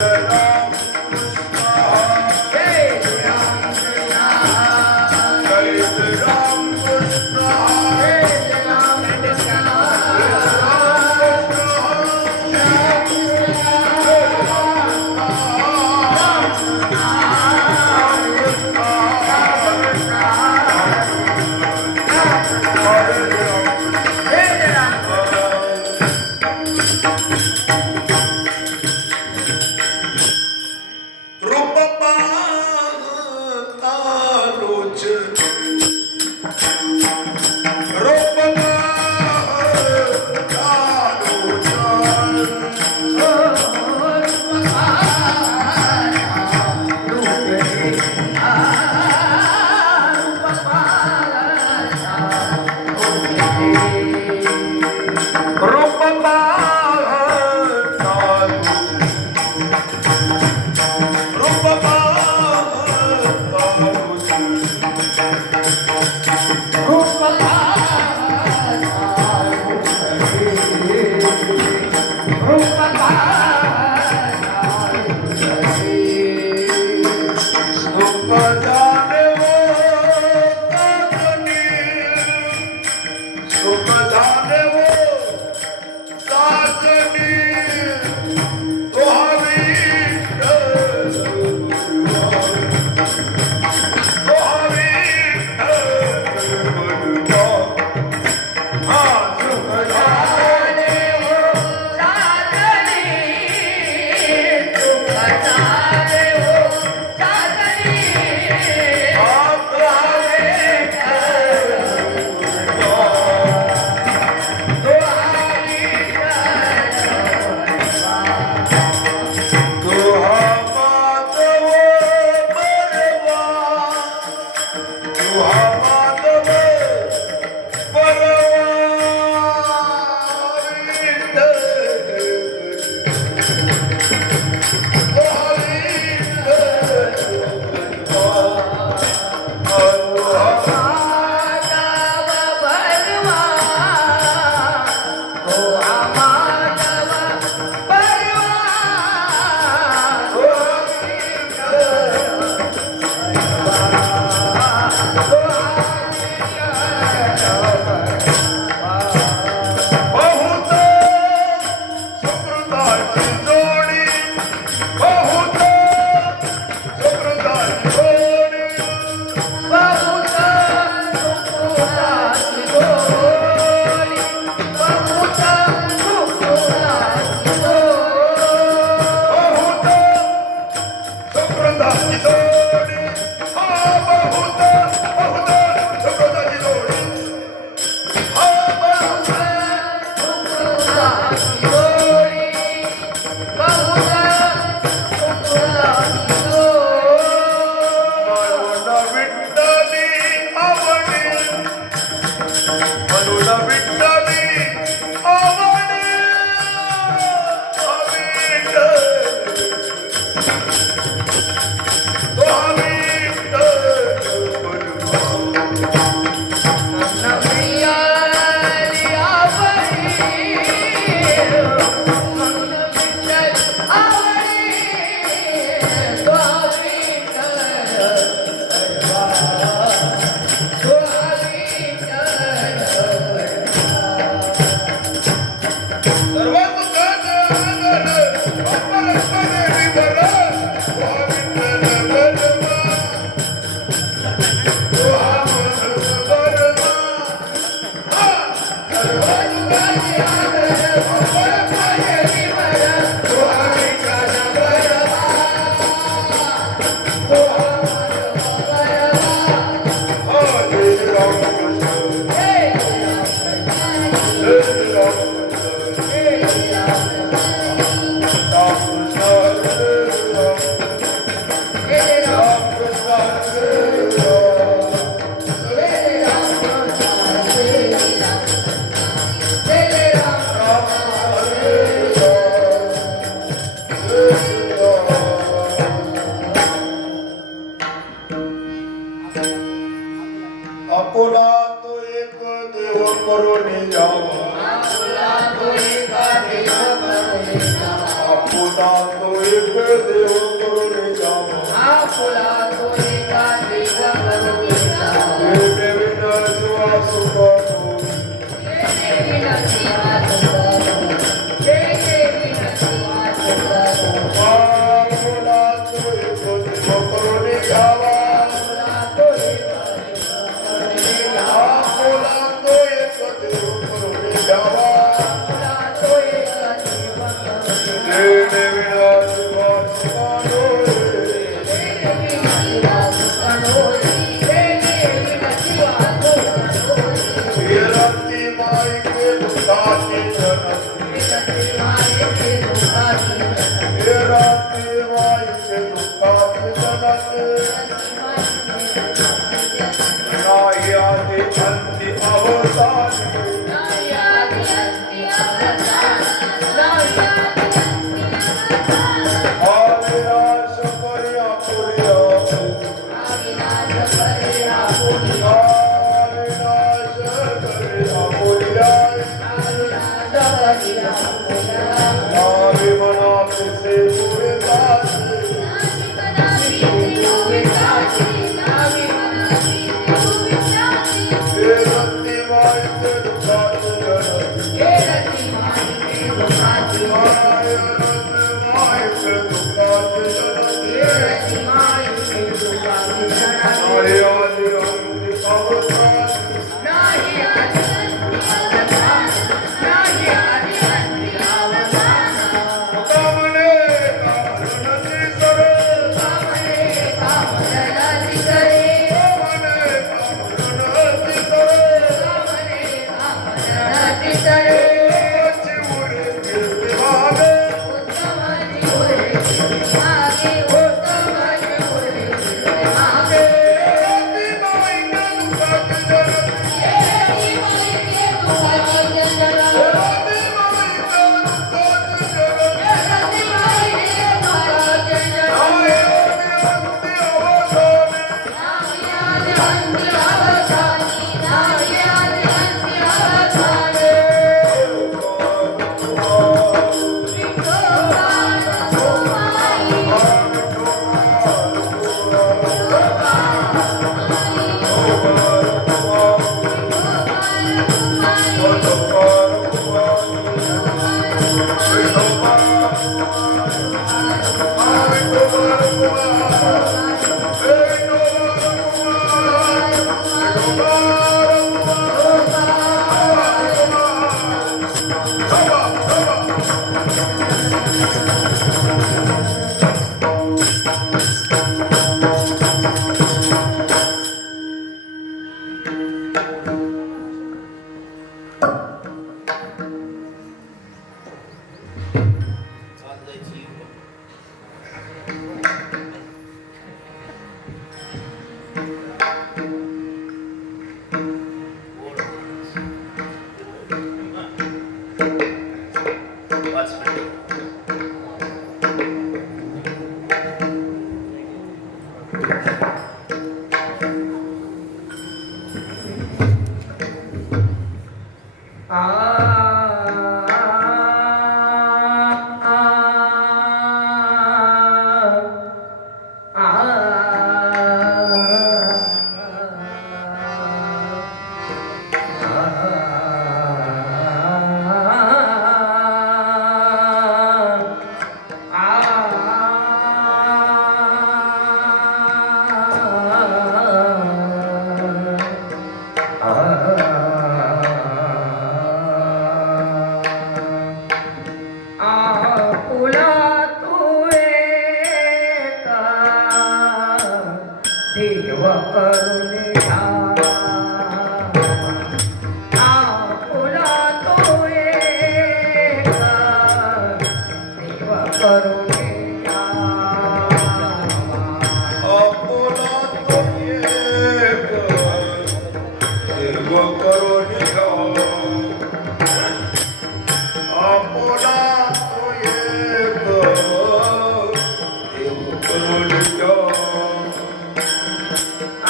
Oh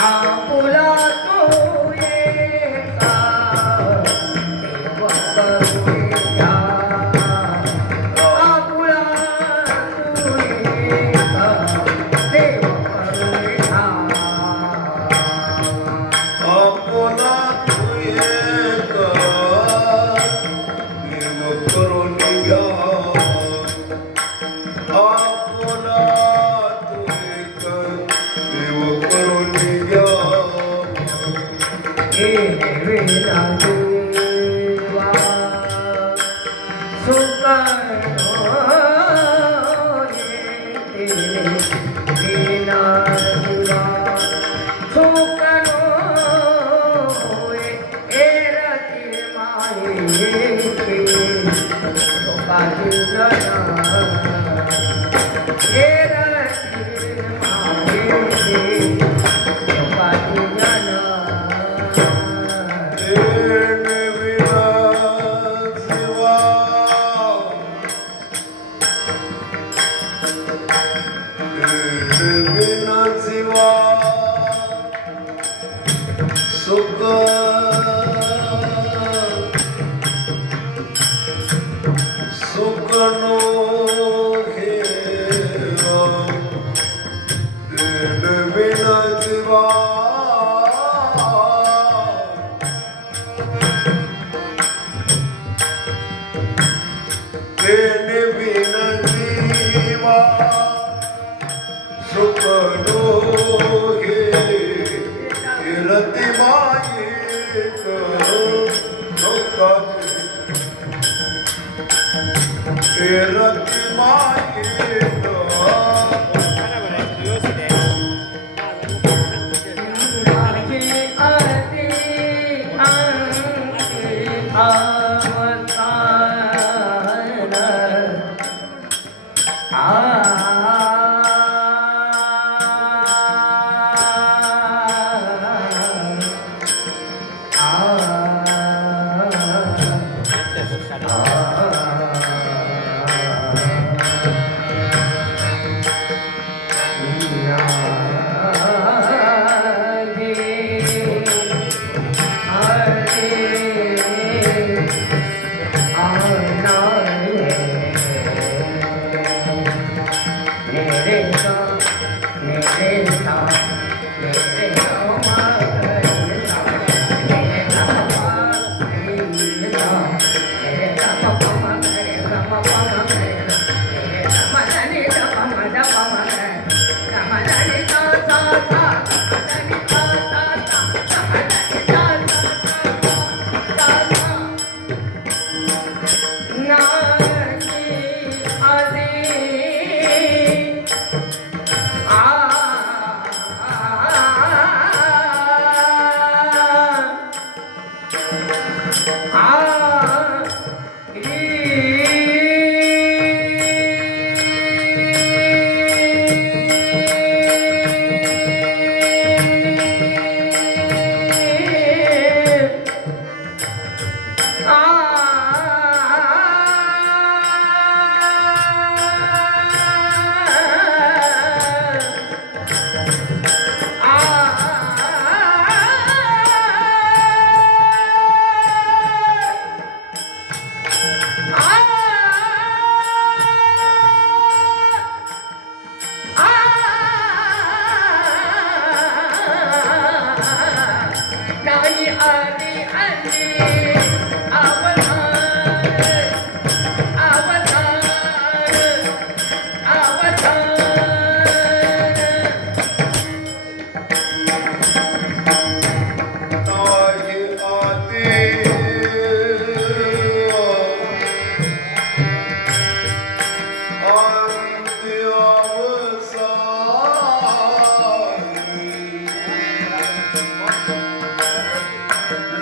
आपुला बोला तू एक देव करून घ्या हे वेला देवा सुकनो विना देवा सुकनो एरती माये लोकाची जना सुकनो हे दिन बिना जीवा दिन बिना जीवा सुकनो हे रति माये करो लोकाची रति माये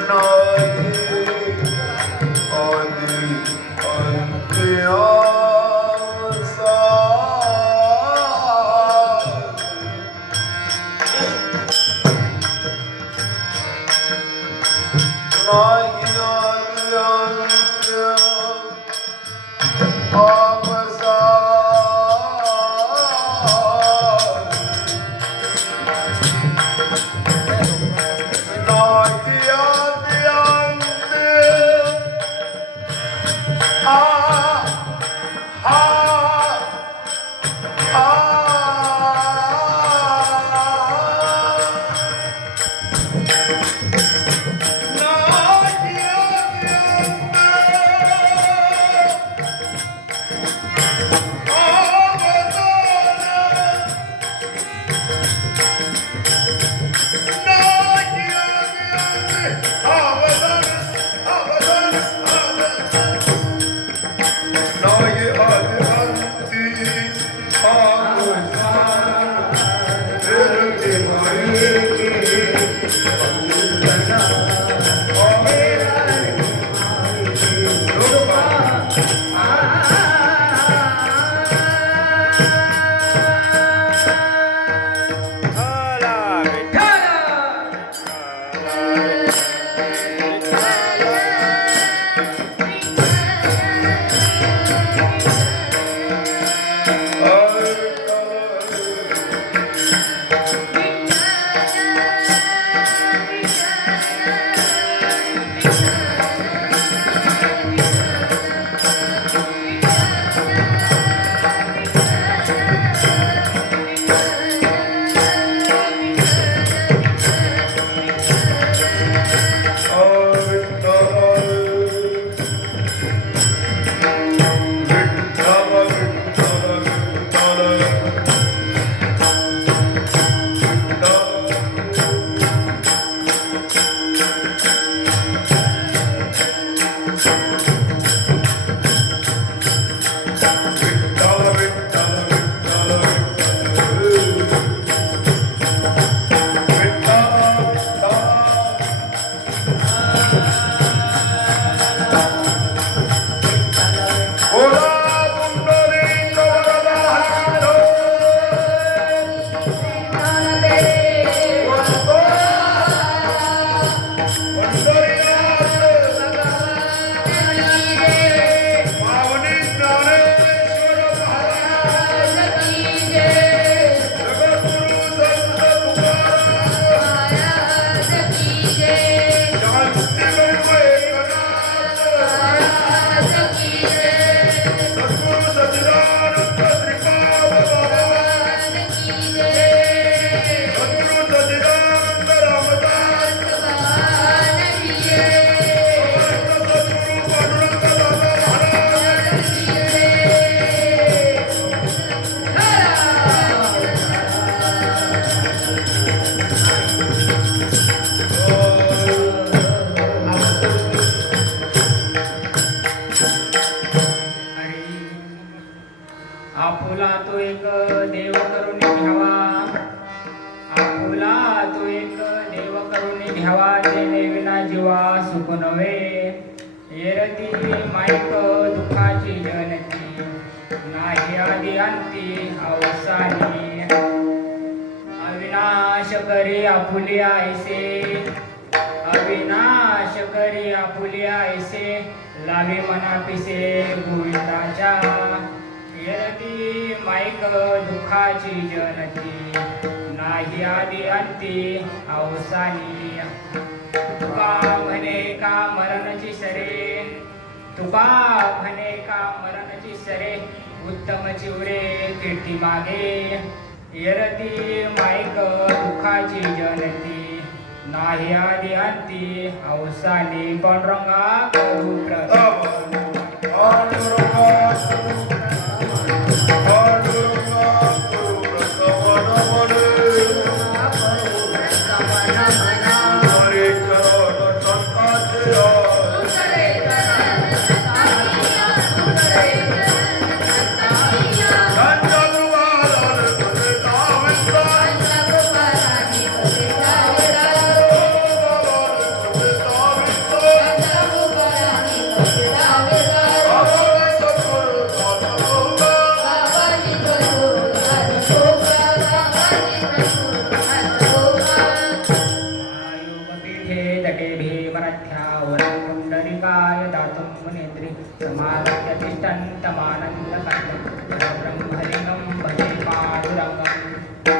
Lord. आपुला तो एक देव करून घ्यावा, आपुला तो एक देव करून घ्यावा, जेणे विना जीवा सुख नव्हे. येरती माईक दुःखाची जनती, नाही आदी अंती अवसानी. अविनाश करी आपुली आयसे, अविनाश करी आपुली आयसे, लावे मना पिसे गोविंदाच्या. येरती माईक दुःखाची जनती, नाही आदी अंती अवसानी. तुका म्हणे का मरणची सरे, तुका म्हणे का मरणची सरे, उत्तम चिवरे कीर्ती मागे. येरती माईक दुःखाची जनती, नाही आदी अंती अवसानी. पांडुरंगा करू प्रसन्न.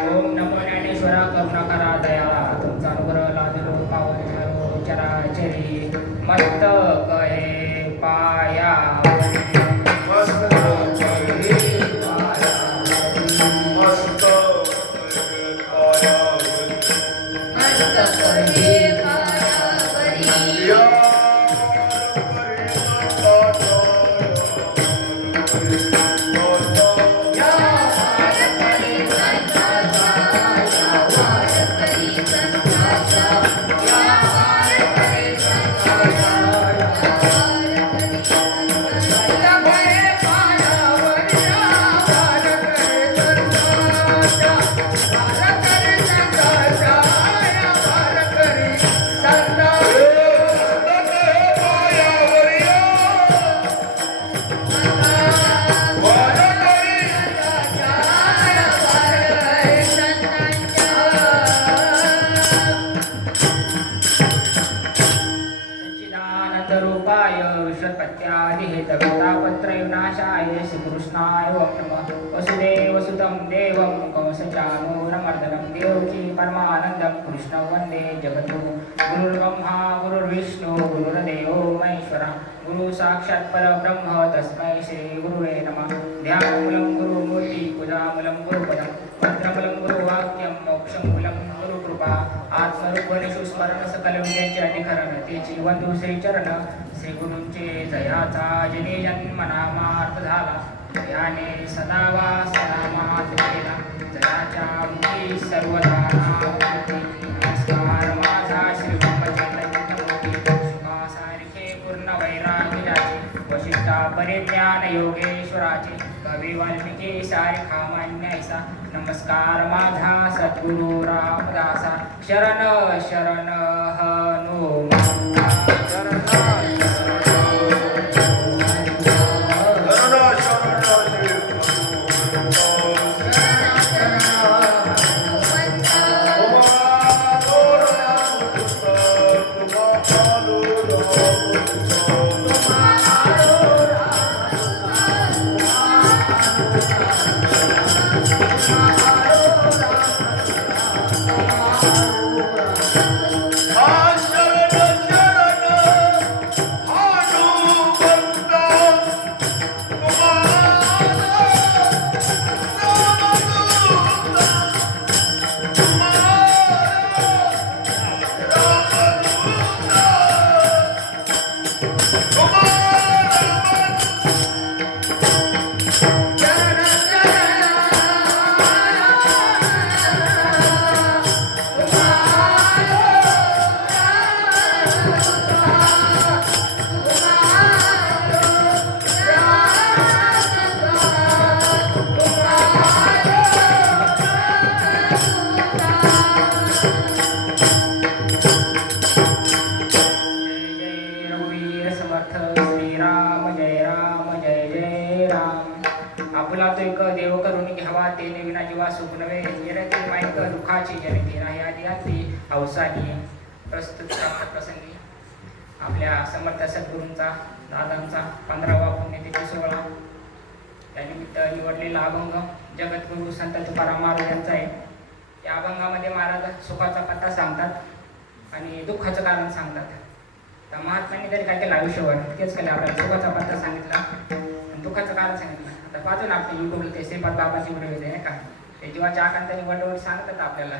ओम नमो ज्ञानेश्वरा करुणाकरा दयाळा, तुमचा अनुग्रह लादलो पावलो चराचरी. मस्तक हे पायावरी, मस्तक हे श्रीकृष्णाय नमः. वसुदेवसुतं देवं कंसचाणूरमर्दनं देवकी परमानन्दं कृष्णं वन्दे जगद्गुरुं. गुरुर्ब्रह्मा गुरुर्विष्णु गुरुर्देवो महेश्वरः, गुरु साक्षात् परब्रह्म तस्मै श्रीगुरुवे नमः. ध्यानमूलं गुरुमूर्ति, पूजामूलं गुरुपदं, मंत्रमूलं गुरुवाक्यं, मोक्षमूलं गुरुकृपा. आत्मरूपनिषु स्मरण सकल विद्यांचे अधिकरण, तेची वंदू श्रीचरण. श्री गुरूंचे जयाचा जनी जन्म नामार्थ झाला, याने सदा वासनामात त्याच्या मुखी सर्वदा नामरूपी. नमस्कार माझा श्री ब्रह्मचंद्र सुखासारखे पूर्ण वैराग्य ज्याचे वशिष्ठा परिज्ञान योगेश्वराचे कवी वाल्मिकी सारिखा मान्यायसा. नमस्कार माझा सद्गुरु रामदासा शरण शरण हनुमंता. आपला तो एक देव करून घ्यावा ते विना जीवा सुख नव्हे. येण्याची माईक दुःखाची जनिती नाही आधी आधी अवसानी. प्रस्तुत प्रसंगी आपल्या समर्थ सद्गुरूंचा दादांचा 15वा पुण्यतिथी सोहळा त्यानिमित्त निवडलेला अभंग जगद्गुरु संत तुकाराम महाराज यांचा आहे. या अभंगामध्ये महाराज सुखाचा पत्ता सांगतात आणि दुःखाचं कारण सांगतात. तर महात्म्यांनी जरी काय केलं आयुष्यावर तेच केलं. आपल्याला सुखाचा पत्ता सांगितला आणि दुःखाचं कारण सांगितलं. आता पाहतो ना आपल्या युट्यूबला ते श्रीपाद बाबाची व्हिडिओ आहे का, ते जीवाच्या आकांताने वडवड सांगतात आपल्याला.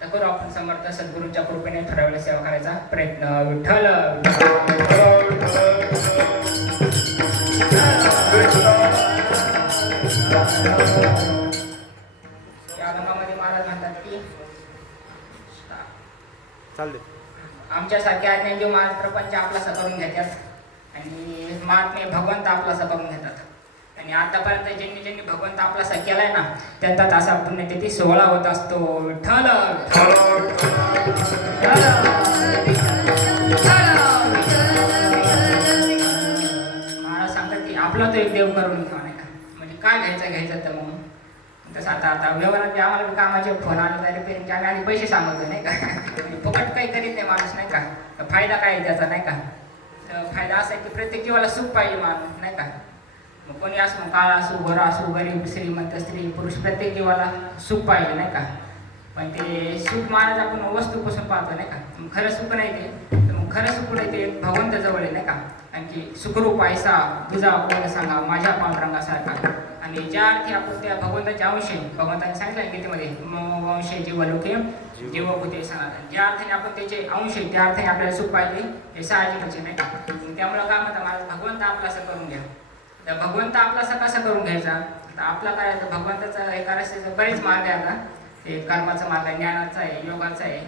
तर करू आपण समर्थ सद्गुरूंच्या कृपेने थोड्या वेळेस सेवा करायचा प्रयत्न. विठ्ठल या अभंगामध्ये महाराज म्हणतात की आमच्यासारख्या ज्ञानदेव महाराज प्रपंच आपलासा करून घेतात आणि महात्मे भगवंत आपलासा करून घेतात. आणि आतापर्यंत ज्यांनी ज्यांनी भगवंत आपलासा केलाय ना त्यांचाच असा पुण्यतिथी सोहळा होत असतो. विठ्ठल महाराज सांगतात की आपला तो एक देव करून घ्यावा नाही का. म्हणजे काय घ्यायचं तर मग तसं आता व्यवहारात आम्हाला कामाचे फोन आले तर रिपेअरिंगचे आम्ही आधी पैसे सांगतो नाही का. फुकट काही करीत नाही माणूस नाही का. तर फायदा काय आहे त्याचा नाही का. तर फायदा असा आहे की प्रत्येक जीवाला सुख पाहिजे माणूस नाही का. मग कोणी असो काळा असो गोरा असो गरीब श्रीमंत स्त्री पुरुष प्रत्येक जीवाला सुख पाहिजे नाही का. पण ते सुख महाराज आपण वस्तूपासून पाहतो नाही का. मग खरं सुख नाही ते तर मग खरं सुख नाही ते भगवंत जवळ आहे नाही का. आणखी सुखरूप पैसा तुझा कोण सांगा माझ्या पांडुरंगासारखा. आणि ज्या अर्थी आपण त्या भगवंताच्या अंश भगवंताने सांगितलं गीतेमध्ये अंश जीवलोके जीवभूते सनातन. ज्या अर्थाने आपण त्याचे अंश त्या अर्थाने आपल्याला सुख पाहिजे हे साहजिकच नाही का. त्यामुळं काय म्हणतात मला भगवंत आपलासा करून घ्या. तर भगवंत आपलासा कसा करून घ्यायचा. तर आपला काय भगवंताचा हे करायचं बरेच मार्ग आहे. आता ते कर्माचा मार्ग आहे, ज्ञानाचा आहे, योगाचा आहे.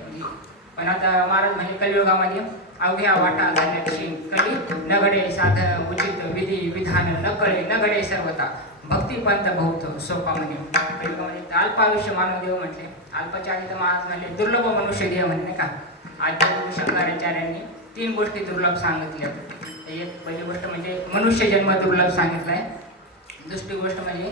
पण आता महाराज म्हणजे कलियुगामध्ये अवघ्या वाटा झाल्याची कली नगडे साधन उचित विधी विधान न कळे नगडे सर्वता भक्तिपंत बहुत सोपा म्हणे. कलियुगामध्ये अल्पायुष्य मानव देव म्हटले. अल्पाच्या आधी तर महाराज म्हणले दुर्लभ मनुष्य देव म्हणे नाही का. आचार्य शंकराचार्यांनी 3 गोष्टी दुर्लभ सांगितल्या. एक पहिली गोष्ट म्हणजे मनुष्य जन्म दुर्लभ सांगितलाय. दुसरी गोष्ट म्हणजे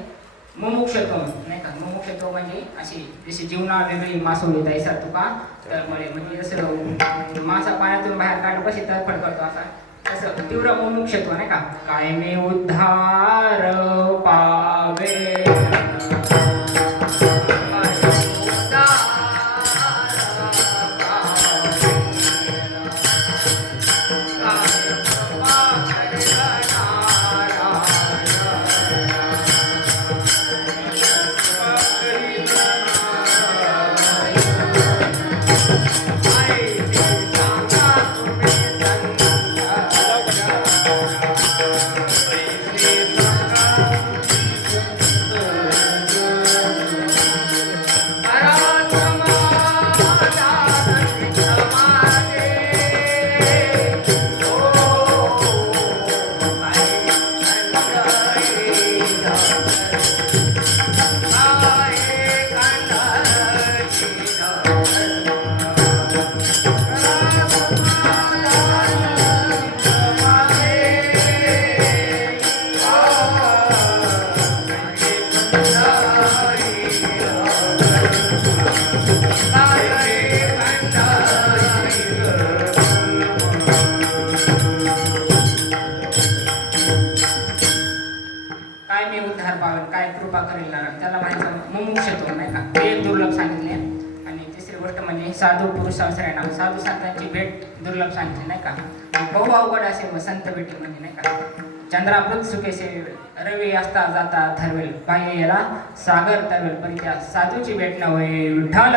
मुमुक्षत्व नाही का. मुमुक्षत्व म्हणजे अशी जशी जीवना वेगळी मासोळी तैसा तुका तळमळे. म्हणजे जसं मासा पाण्यातून बाहेर काढून कशी तळफड करतो असा तसं तीव्र मुमुक्षत्व नाही का. कायमे उद्धार पावे म्हणायचं मुमुक्षत्व नाही का, ते एक दुर्लभ सांगितले. आणि तिसरी गोष्ट म्हणजे साधू पुरुष संश्रयणा, साधू संतांची भेट दुर्लभ सांगितली नाही का. बहु अवघड असे व संत भेटी म्हणजे नाही का, चंद्रामृत सुखेसे रवी असता जाता ठरवेल, पायी याला सागर तरवेल, पण त्या साधूची भेट न होय विठ्ठल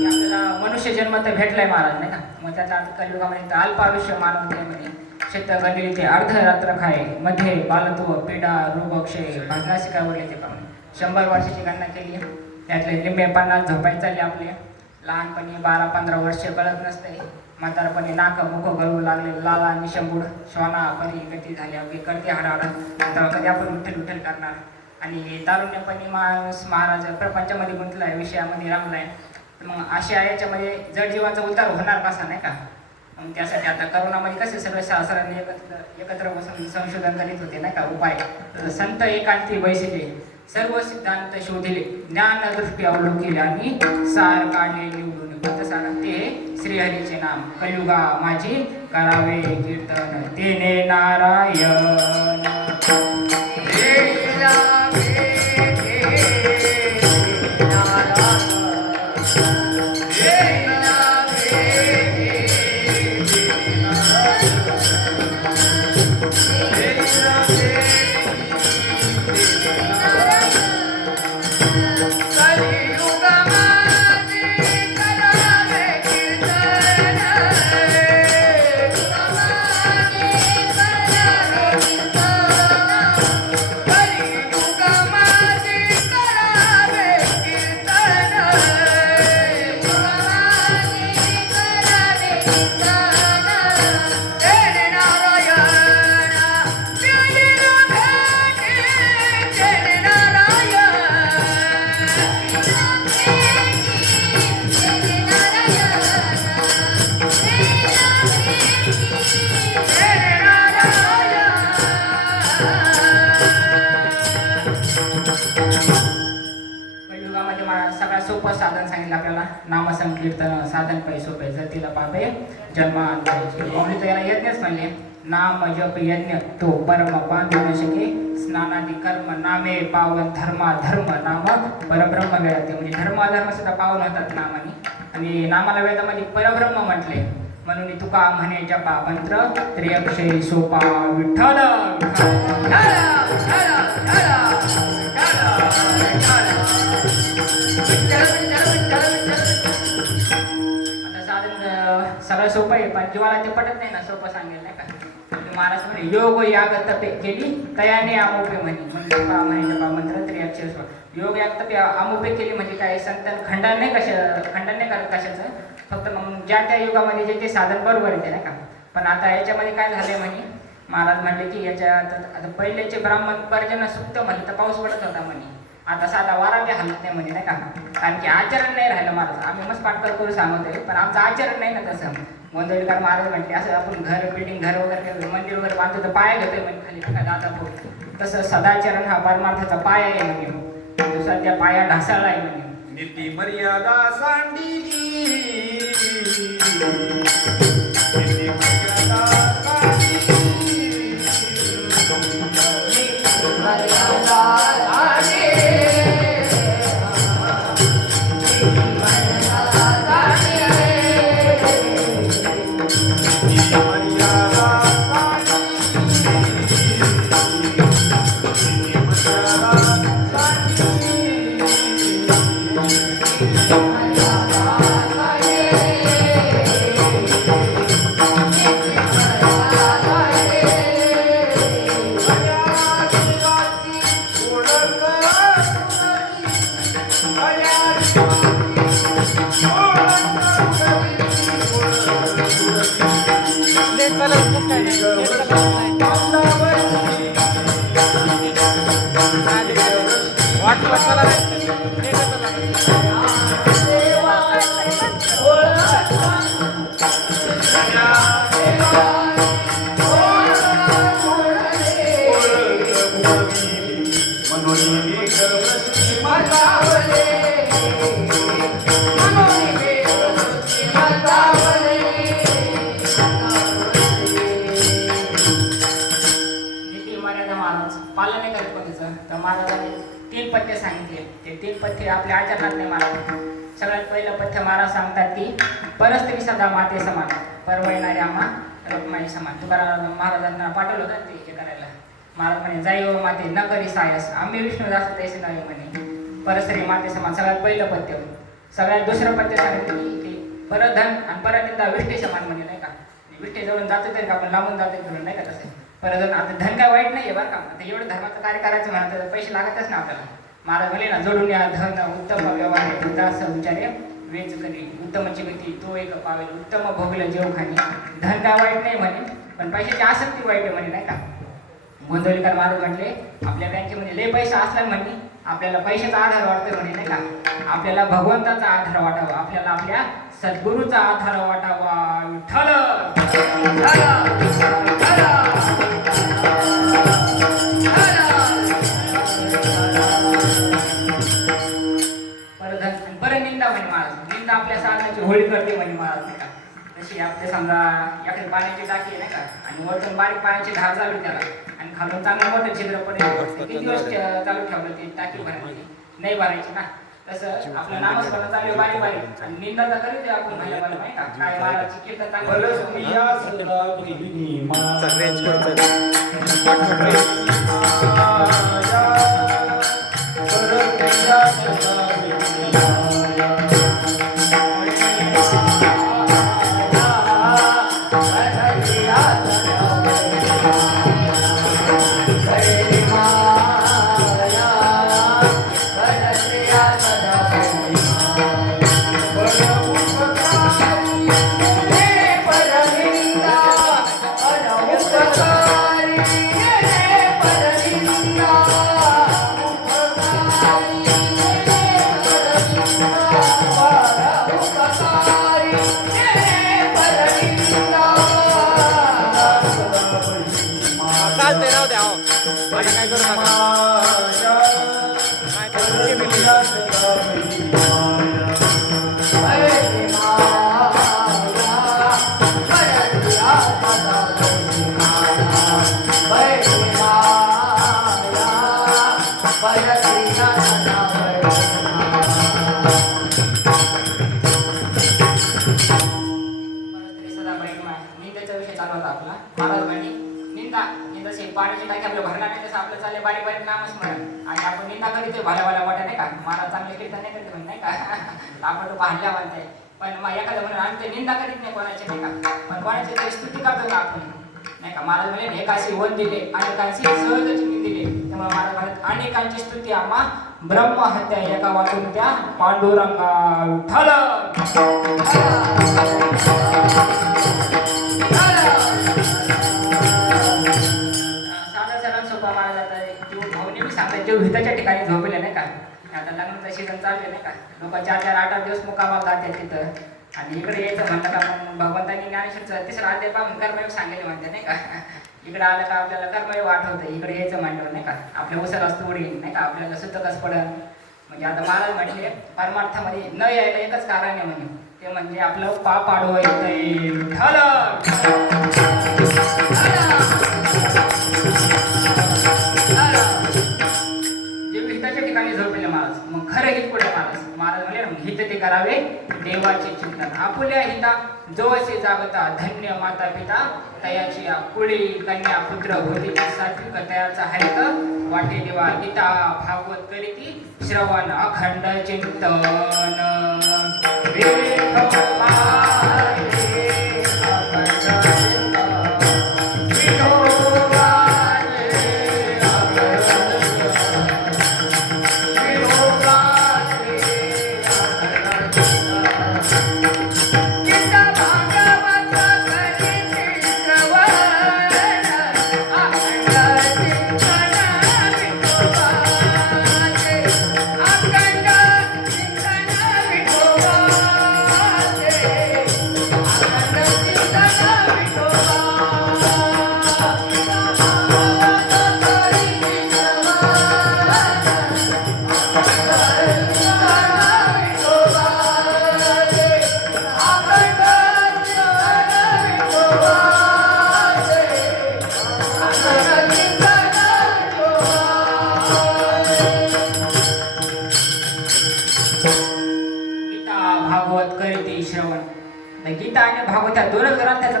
आपल्याला मनुष्य जन्म तर भेटलाय महाराज नाही का. मग त्याचा अर्थ कलियुगामध्ये अल्पायुष्य मानवतेमध्ये शेत गंडली ते अर्धरात्र खाय, मध्ये बालत्व पीडा रोग क्षय भाजनाशी काय बोलले ते प्रमाणे 100 वर्षाची गणना केली. त्यातले निम्मे 50 झोपायचे चालले आपले. लहानपणी 12-15 वर्ष कळत नसते, म्हातारपणी नाक मुख गळू लागले, लाला निशंबूड श्वानापणी गती झाली आपली करते हाडाहाड, तेव्हा कधी आपण विठ्ठल विठ्ठल करणार. आणि तारुण्यपणी माणूस महाराज प्रपंचामध्ये गुंतलाय, विषयामध्ये रमलाय. मग अशा याच्यामध्ये जड जीवाचा उद्धार होणार कसा नाही का. मग त्यासाठी आता करोनामध्ये कसे सगळे शास्त्रांनी एकत्र बसून संशोधन करीत होते नाही का उपाय. तर संत एकांती बैसिले सर्व सिद्धांत शोधिले, ज्ञान दृष्टी अवलोकिले आणि सार काढले निवडून. ते श्रीहरीचे नाम कलियुगा माझी करावे कीर्तन, तेने नारायण सगळ्यात सोपं साधन सांगितलं आपल्याला. नामसंकीर्तन साधन पै सोपे, जर पापे जन्मांतराचे. मौली तर याला यज्ञच म्हणले. नाम जप यज्ञ तो परम बांधू न शके, स्नानादी कर्म नामे पावन धर्मा धर्म नाम परब्रह्म वेळाते. म्हणजे धर्माधर्म सुद्धा पावन होतात नामाने. आणि नामाला वेदामध्ये परब्रह्म म्हटले. म्हणून तुका म्हणे जपा मंत्र त्रिअक्षरी सोपा विठ्ठल. आता साधन सगळं सोपं आहे, पण जीवाला ते पटत नाही ना, सोपं सांगेल नाही का. महाराज म्हणे योग याग तपे केली तयाने आमोपे म्हणे जपा मंत्र त्रिअक्षर सोपा. योग याग तपे आमोपे केली म्हणजे काय, संतान खंडन नाही करत कशाचं, फक्त मग ज्या त्या युगामध्ये जे ते साधन बरोबर येते नाही का. पण आता याच्यामध्ये काय झालंय म्हणे, महाराज म्हणले की याच्यात आता पहिलेचे ब्राह्मण पर्जन सुक्त म्हणले तर पाऊस पडत होता म्हणे. आता साधा वारा बी हलत नाही म्हणजे नाही का, कारण की आचरण नाही राहिलं महाराज. आम्ही मस्त पाठकर करू सांगतोय, पण आमचं आचरण नाही ना तसं. गोंधळीकर महाराज म्हटले असं आपण बिल्डिंग घर वगैरे मंदिर वगैरे बांधतो तर पाया घेतोय म्हणजे खाली नका दादा पोट. तसं सदाचरण हा परमार्थाचा पाया आहे म्हणजे, सध्या पाया ढासळला आहे म्हणजे. नीती मर्यादा सांडिली, पथ्याचं. तर महाराजांनी 3 पथ्य सांगितले. ते 3 पथ्य आपल्या आचरणात नाही महाराज. सगळ्यात पहिलं पथ्य महाराज सांगतात की परस्त्री सदा माते समान, परवडणारी आम्हा रखमाई समान. तुकाराम महाराजांना पाठवलं होतं ते हे करायला. महाराज म्हणे जाई व माते न करी सायस, आम्ही विष्णुदास तैसे नव्हे म्हणे. परस्त्री माते समान सगळ्यात पहिलं पथ्य. सगळ्यात दुसरं पथ्य सांगितलं की ते परधन आणि परनिंदा विष्ठे समान म्हणे नाही का. विष्ठे जवळून जातो तरी का आपण लांबून जातो करून नाही का तसं. परधन आता धन काय वाईट नाही आहे बरं का. आता एवढं धर्माचं कार्य करायचं म्हणतं पैसे लागतच ना आपल्याला. महाराज म्हणले ना जोडून या धन उत्तम व्यवहार दास विचारे वेच करी, उत्तमची गती तो एक पावेल, उत्तम भोगलं जेव खाणी. धन काय वाईट नाही म्हणे, पण पैशाची आसक्ती वाईट आहे म्हणे नाही का. गोंधळीकर महाराज म्हटले आपल्या बँकेमध्ये लय पैसा असला म्हणे आपल्याला पैशाचा आधार वाटतो म्हणे नाही का. आपल्याला भगवंताचा आधार वाटावा, आपल्याला आपल्या सद्गुरूचा आधार वाटावा. विठ्ठल परनिंदा म्हणे महाराज. निंदा आपल्या साधनाची होळी करते म्हणे महाराज नाही का. जशी आपले समजा याकडे पाण्याची टाकी आहे नाही का, आणि वरतून बारीक पाण्याची धार जावी त्याला, आणि खालून चांगलं मोठं छिद्र पडेल. किती दिवस चालू ठेवलं ते टाकी भरायची नाही भरायची ना. तसं आपलं नामस्मरण चालू बारीक बारीक, आणि निंदाचा करीत आपण महिला नाही का. काय महाराजची कीर्तन चांगलं पाण्याची टाकी आपलं भरणार नाही तसं आपलं चालले बारीक बारीक नामस्मरण, आणि आपण निंदा करीतोय भाल्या भाल्या वाट्या नाही का. महाराज चांगले कीर्तन नाही करते नाही का. आपण तो भांडल्या म्हणताय, पण मग एखादं म्हणून आम्ही ते निंदा करीत नाही कोणाची नाही का, पण कोणाची तरी स्तुती करतो ना आपण नाही का. महाराज म्हणे एकाशी वन दिले, अनेकांशी सहज चिन्ह दिले. त्यामुळे महाराज म्हणत अनेकांची स्तुती आम्हा ब्रह्महत्या एका वाचून त्या पांडुरंगा विठ्ठल. हिताच्या ठिकाणी झोपले नाही का. आता लग्नाचा सीझन चालू नाही का, लोक 4-4, 8-8 दिवस मुक्कामाला जातात तिथं. आणि इकडे यायचं म्हणलं का मग भगवंतांनी ज्ञानेश्वरचं 3रा अध्याय पाहून कर्मयोग सांगितले म्हणते नाही का. इकडे आलं का आपल्याला कर्मयोग आठवतं, इकडे यायचं म्हणलं नाही का. आपल्या उसाला असतो उडी नाही का, आपल्याला सुतकच पडन. म्हणजे आता महाराज म्हटले परमार्थामध्ये न यायला एकच कारण आहे म्हणे, ते म्हणजे आपलं पाप आडवं येतंय. हिताच्या ठिकाणी झोपले महाराज. मग खरं हित पुढे महाराज म्हणले हित ते करावे देवाचे चिंतन. आपुल्या हिता जोशी जागता धन्य माता पिता तयाची कुळी कन्या पुत्र होती सात्विक तयाचा हरित वाटे देवा गीता भागवत करीती श्रवण अखंड चिंतन.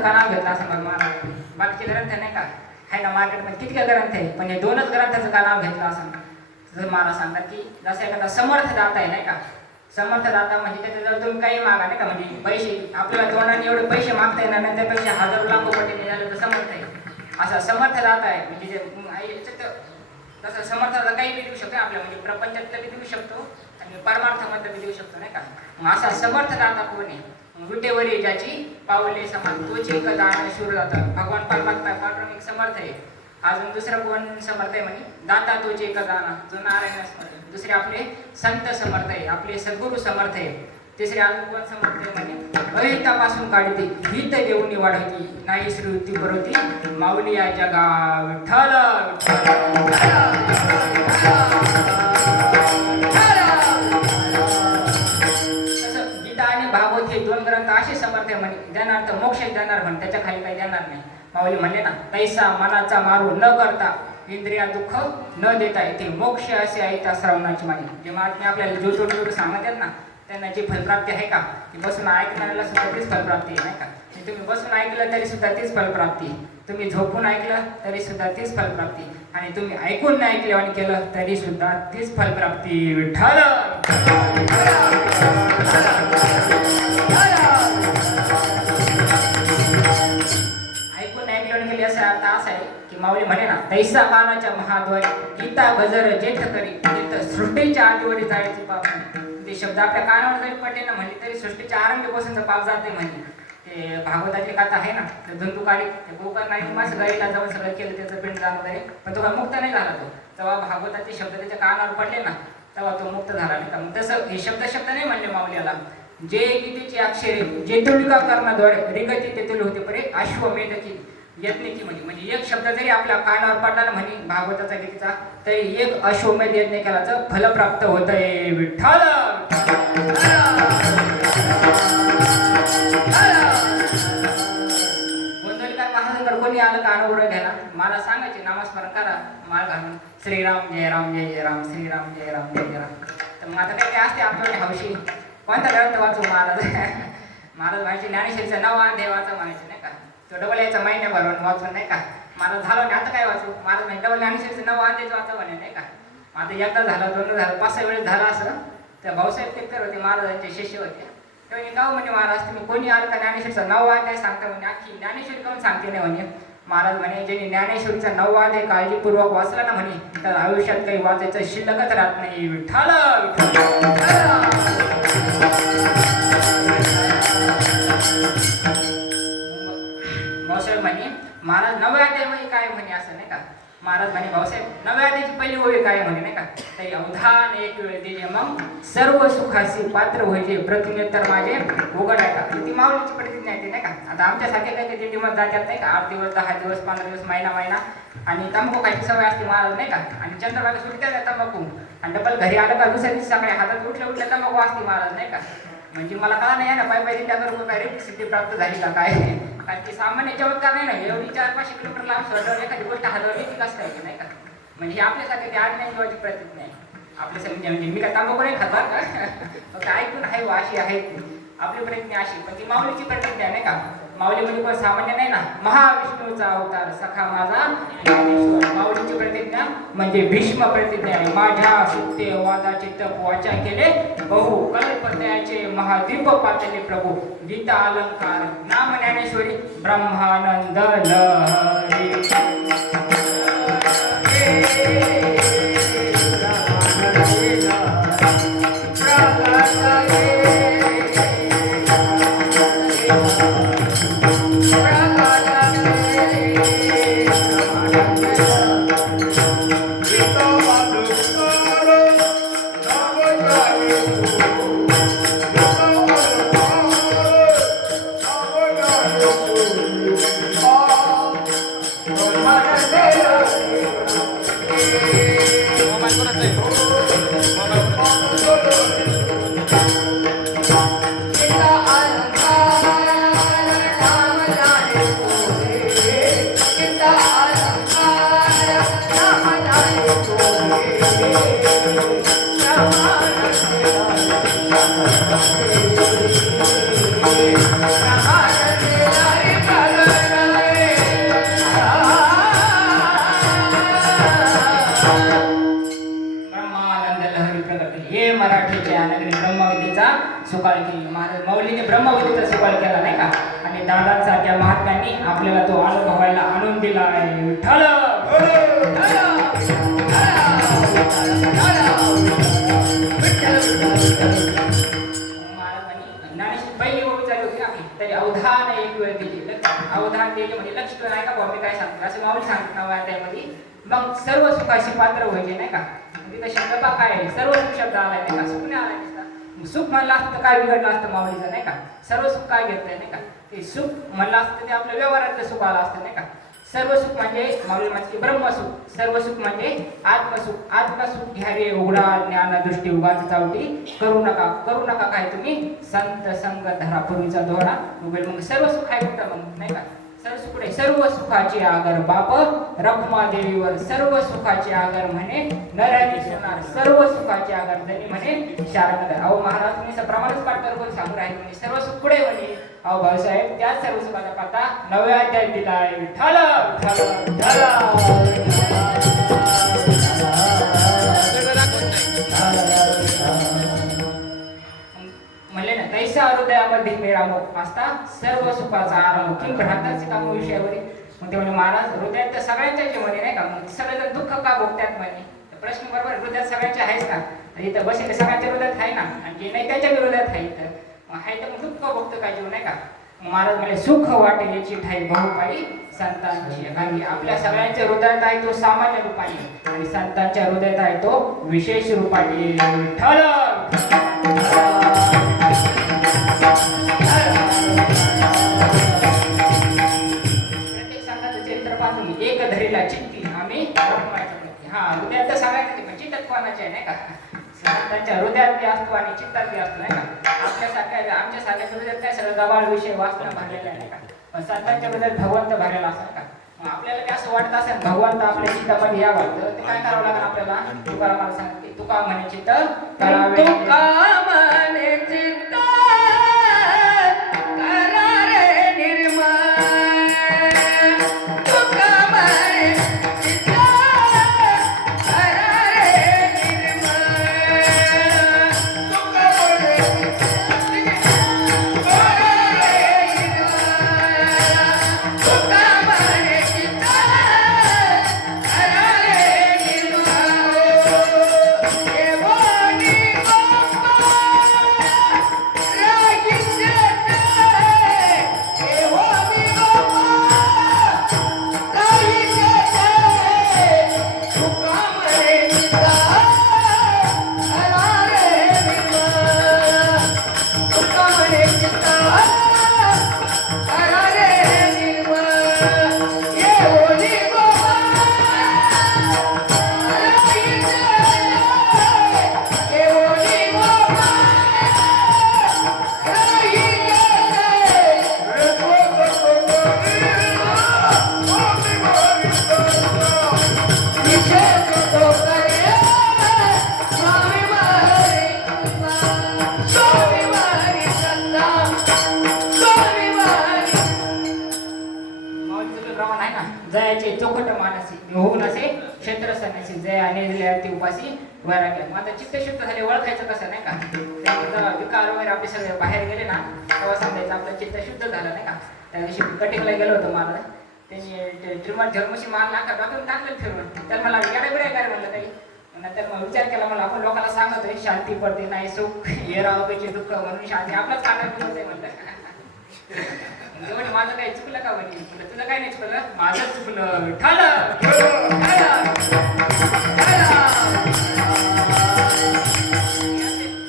ग्रंथाचं का नाव घेतलं असं बघ महाराज. बाकीचे ग्रंथ नाही का आहे ना मार्केटमध्ये किती काय ग्रंथ आहे, पण हे 2च ग्रंथाचं का नाव घेतलं असं. जर महाराज सांगतात की जसं एखादा समर्थ दाता आहे नाही का, समर्थ दाता म्हणजे त्याच्याजवळ तुम्ही काही मागा नाही का, म्हणजे पैसे आपल्याला तोंडाने एवढे पैसे मागता येणार नाही, त्यापेक्षा हजारो लाखो पटीने झालं तर समर्थ आहे. असा समर्थ दाता आहे म्हणजे तसं समर्थाचा काही बी देऊ शकतो आपल्या, म्हणजे प्रपंचातलं बी देऊ शकतो आणि परमार्थामधलं बी देऊ शकतो नाही का. मग असा समर्थ दाता कोण आहे, विटेवरी ज्याची पावले समान तोच एक दान शूर दाता. भगवान परमात्मा पांडुरंग एक समर्थ आहे. अजून दुसरं कोण समर्थ आहे म्हणे, दाता तोच एक दाना जो नारायण समर्थ. दुसरे आपले संत समर्थ आहे, आपले सद्गुरू समर्थ आहे. तिसरे अजून कोण समर्थ आहे म्हणे, अहितापासून काढते हित देऊनी वाढवती नाही श्रुती बरोती माऊली या जगा विठ्ठल. तसं गीता आणि भागवत हे 2 ग्रंथ असे समर्थ आहे म्हणे, देणार तर मोक्ष देणार म्हणे, त्याच्या खाली काही देणार नाही. माऊली म्हणले ना, तैसा मनाचा मारू न करता इंद्रिया दुःख न देता येते मोक्ष असे आहे त्या श्रवणाची माणी. जे महात्मे आपल्याला जो छोटे सांगतात ना, त्यांना जी फलप्राप्ती आहे का, ती बसून ऐकणाऱ्याला सुद्धा तीच फलप्राप्ती आहे नाही का. तुम्ही बसून ऐकलं तरी सुद्धा तीच फलप्राप्ती, तुम्ही झोपून ऐकलं तरी सुद्धा तीच फलप्राप्ती, आणि तुम्ही ऐकून नाही ऐकलं आणि केलं तरी सुद्धा तीच फलप्राप्ती. विठ्ठल ऐकून ऐकलं आणि केले असा अर्थ असा आहे की माऊली म्हणे ना, तैसा मानाच्या महाद्वारी गीता गजर जेठ करी तिथं सृष्टीच्या आधीवरी जायची पाप. ते शब्द आपल्या कानावर जरी पडले ना म्हणजे तरी सृष्टीच्या आरंभीपासूनचं पाप जाते म्हणजे. ते भागवताची कथा आहे ना, ते धुंदुकारी गोकर्णाने मास गाईला जाऊन सगळं केलं त्याचं पिंड जाणं वगैरे, पण तो मुक्त नाही झाला. तो तेव्हा भागवताचे शब्द त्याच्या कानावर पडले ना तेव्हा तो मुक्त झाला नाही का. मग तसं हे शब्द नाही म्हणले माऊलीला, जे गीतेची अक्षरे जेतुलिका करणाद्वारे रिगती तेथील होते परे अश्वमेधची यज्ञची म्हणजे एक शब्द जरी आपल्या कानावर पडला ना म्हणे भागवताचा गीतेचा, तरी एक अश्वमेध यज्ञ केल्याचं फल प्राप्त होतंय. विठ्ठल गोंधळीकर महाराजांकडे कोणी आलं का अनुभव घ्यायला, मला सांगायचे नामस्मरण करा माळ घालून, श्रीराम जय राम जय जय राम, श्रीराम जय राम जय जय राम. तर मग आता काही असते आपल्याकडे हौशी कोणता ग्रंथ वाचू महाराज. महाराज म्हणायचे ज्ञानेश्वरीचं 9 अध्याय वाचा म्हणायचे नाही का, तो डबल याचा महिन्याभरून वाचून नाही का. महाराज झालं नाही आता काय वाचू, महाराज म्हणजे डबल ज्ञानेश्वरीचं 9 अध्याय वाचा म्हणे नाही का. आता एकदा झालं 2दा झालं 5-6 वेळेस झालं असं. त्या भाऊसाहेब तेकर होते महाराजांचे शिष्य होते, तेव्हा गाव म्हणे महाराज तुम्ही कोणी आलं का ज्ञानेश्वरीचा 9 अध्याय सांगता म्हणे, अख्खी ज्ञानेश्वरी काऊन सांगते नाही म्हणे. महाराज म्हणे ज्यांनी ज्ञानेश्वरीचा 9 अध्याय काळजीपूर्वक वाचला ना म्हणे तर आयुष्यात काही वाचायचं शिल्लकच राहत नाही. विठ्ठल भाऊसाहेब म्हणे महाराज 9व्या अध्यायामध्ये काय म्हणे असं नाही का. महाराज म्हणे भाऊसाहेब 9व्या अध्यायाची पहिली ओळी काय म्हणे नाही का, तरी अवधान एक वेळ दिले मग सर्व सुखासी पात्र व्हायचे प्रतिनित्तर माझे उघड आहे का. ती माऊलीची प्रतिज्ञा येते नाही का. आता आमच्यासारखे काही दिंडीमध्ये जातात नाही का, 8 दिवस 10 दिवस 15 दिवस महिना आणि तंबाखू खायची सवय असते महाराज नाही का. आणि चंद्रभागा सुटत्या तंबाखू आणि डबल घरी आलं का दुसऱ्या दिवशी सकाळी हातात उठल्या तंबाखू असते महाराज नाही का. म्हणजे मला कळा नाही ना पायी दिंड्या करून काय रे सिद्धी प्राप्त झाली का काय, कारण की सामान्य चमत्कार नाही ना. एवढी 400-500 किलोमीटर लांब सोडल्यावर एखादी गोष्ट हलवली ती कसं काय नाही का. म्हणजे आपल्यासाठी ते आज्ञाची प्रतिज्ञा आहे आपल्यासाठी. म्हणजे मी काय तांबाखू नाही खाता का, फक्त ऐकून आहे अशी आहे आपली प्रतिज्ञा अशी. पण ती माऊलीची प्रतिज्ञा नाही का. माऊली म्हणजे कोण सामान्य नाही ना, महाविष्णूचा अवतार सखा माझा ज्ञानेश्वर. माऊलीची प्रतिज्ञा म्हणजे भीष्म प्रतिज्ञा आहे. माझ्या सुत्ते वादाचे तप वाचा केले बहु कल्पत्याचे महादीप पातले प्रभू गीता अलंकार नाम ज्ञानेश्वरी ब्रह्मानंद लहरी. Namaste. सुकाळ केली. महाराज माऊलीने ब्रह्मविद्येचा सुकाळ केला नाही का. आणि दादांसारख्या महात्म्यांनी आपल्याला तो अनुभवायला आणून दिला आहे. विठ्ठल महाराजांनी ज्ञानेश्वरी पहिली ओवी चालू होती आपली तरी अवधान एक वेळ दिली. अवधान दिले म्हणजे लक्ष ठेवा नाही का बुवा मी काय सांगतो असं माऊली सांगतात त्यामध्ये. मग सर्व सुखाशी पात्र व्हायचे नाही का. तिथं शब्द पा काय आहे सर्व सुख शब्द आलाय नाही का. सुख नाही आलाय नुसता. सुख म्हणलं असतं तर काय बिघडलं असतं माऊलीचं नाही का. सर्व सुख काय घेतलंय नाही का. ते सुख म्हणलं असतं ते आपल्या व्यवहारातलं सुख आलं असतं नाही का. सर्व सुख म्हणजे माऊली म्हणजे ब्रह्मसुख. सर्व सुख म्हणजे आत्मसुख. आत्मसुख घ्यावे उघडा ज्ञान दृष्टी उगाच चावटी करू नका काय तुम्ही संत संग धरा पूर्वीचा दोहरा उभेल. मग सर्व सुख आहे कुठं मग नाही का. सर्व सुखडे सर्व सुखाचे आगर बाप रखमा देवीवर सर्व सुखाचे आगर म्हणे नरहरी सोनार सर्व सुखाचे आगर धनी म्हणे शारद. अहो महाराज तुम्ही प्रमाणच पाठ करून सांगू राहिले म्हणजे सर्व सुख कुठे म्हणे. अहो भाऊसाहेब त्याच सर्व सुखाचा पाता नव्या अध्याय दिला आहे. विठ्ठल म्हणले ना तैसा हृदयामध्ये मिळावो असता सर्व सुखाचा आरंभ. किंवा भ्रांताचे काम विषयावर मग ते म्हणजे महाराज हृदयात तर सगळ्यांच्या म्हणे नाही का. मग सगळेजण दुःख का भोगतात म्हणे. प्रश्न बरोबर हृदयात सगळ्यांचे आहेच का. इथं बसले सगळ्यांच्या हृदयात आहे ना. आणि जे नाही त्याच्या विरोधात आहे इथं मग आहे तर मग दुःख भोगतं काय जीव नाही का. महाराज म्हणजे सुख वाटेल याची ठाई बहुपाई संतांची. कारण आपल्या सगळ्यांच्या हृदयात आहे तो सामान्य रूपाने आणि संतांच्या हृदयात आहे तो विशेष रूपाने. विठ्ठल प्रत्येक संतांचं चरित्र पाहून एक धरीला चित्ती आम्ही हा हृदयात तर सगळ्यांचे पण चित्तात कोणाचे आहे नाही का. संतांच्या हृदयात बी असतो आणि चित्तात बी असतो नाही का. आपल्यासारख्या आमच्या सारख्या हृदयात काय सगळं गबाळ विषय वाचणं भरलेलं आहे नाही का. पण संतांच्या हृदयात भगवंत भरलेला असतो का. मग आपल्याला काय असं वाटत असेल भगवंत आपल्या चित्तामध्ये यावं तर ते काय करावं लागेल आपल्याला. तुकारामाला सांगते तुका म्हणे चित्त करावे तुका म्हणे चित्त करारे निर्मळ. जयाचे चौकट मानसी होऊन असे क्षेत्र सन्यासी जया नेजल्यावरती उपासी वैराग्य. मग आता चित्त शुद्ध झाले ओळखायचं कसं नाही का. त्यामुळे विकार वगैरे आपले सगळे बाहेर गेले ना तेव्हा समजायचं आपलं चित्त शुद्ध झालं नाही का. त्या दिवशी कटिंगला गेलो होतो मला त्यांनी ट्रिमर झरमशी माल नाका टाकून टाकलं फिरून तर मला येडा बिड्या काय म्हणलं काही. नंतर मग विचार केला मला आपण लोकांना सांगतोय शांती पडते नाही सुख हे राहावयाचे दुःख म्हणून शांती आपलाच कानात आहे म्हणलं. म्हणजे माझं काही चुकलं का म्हणे. तुझं काय नाही चुकलं माझं चुकलं.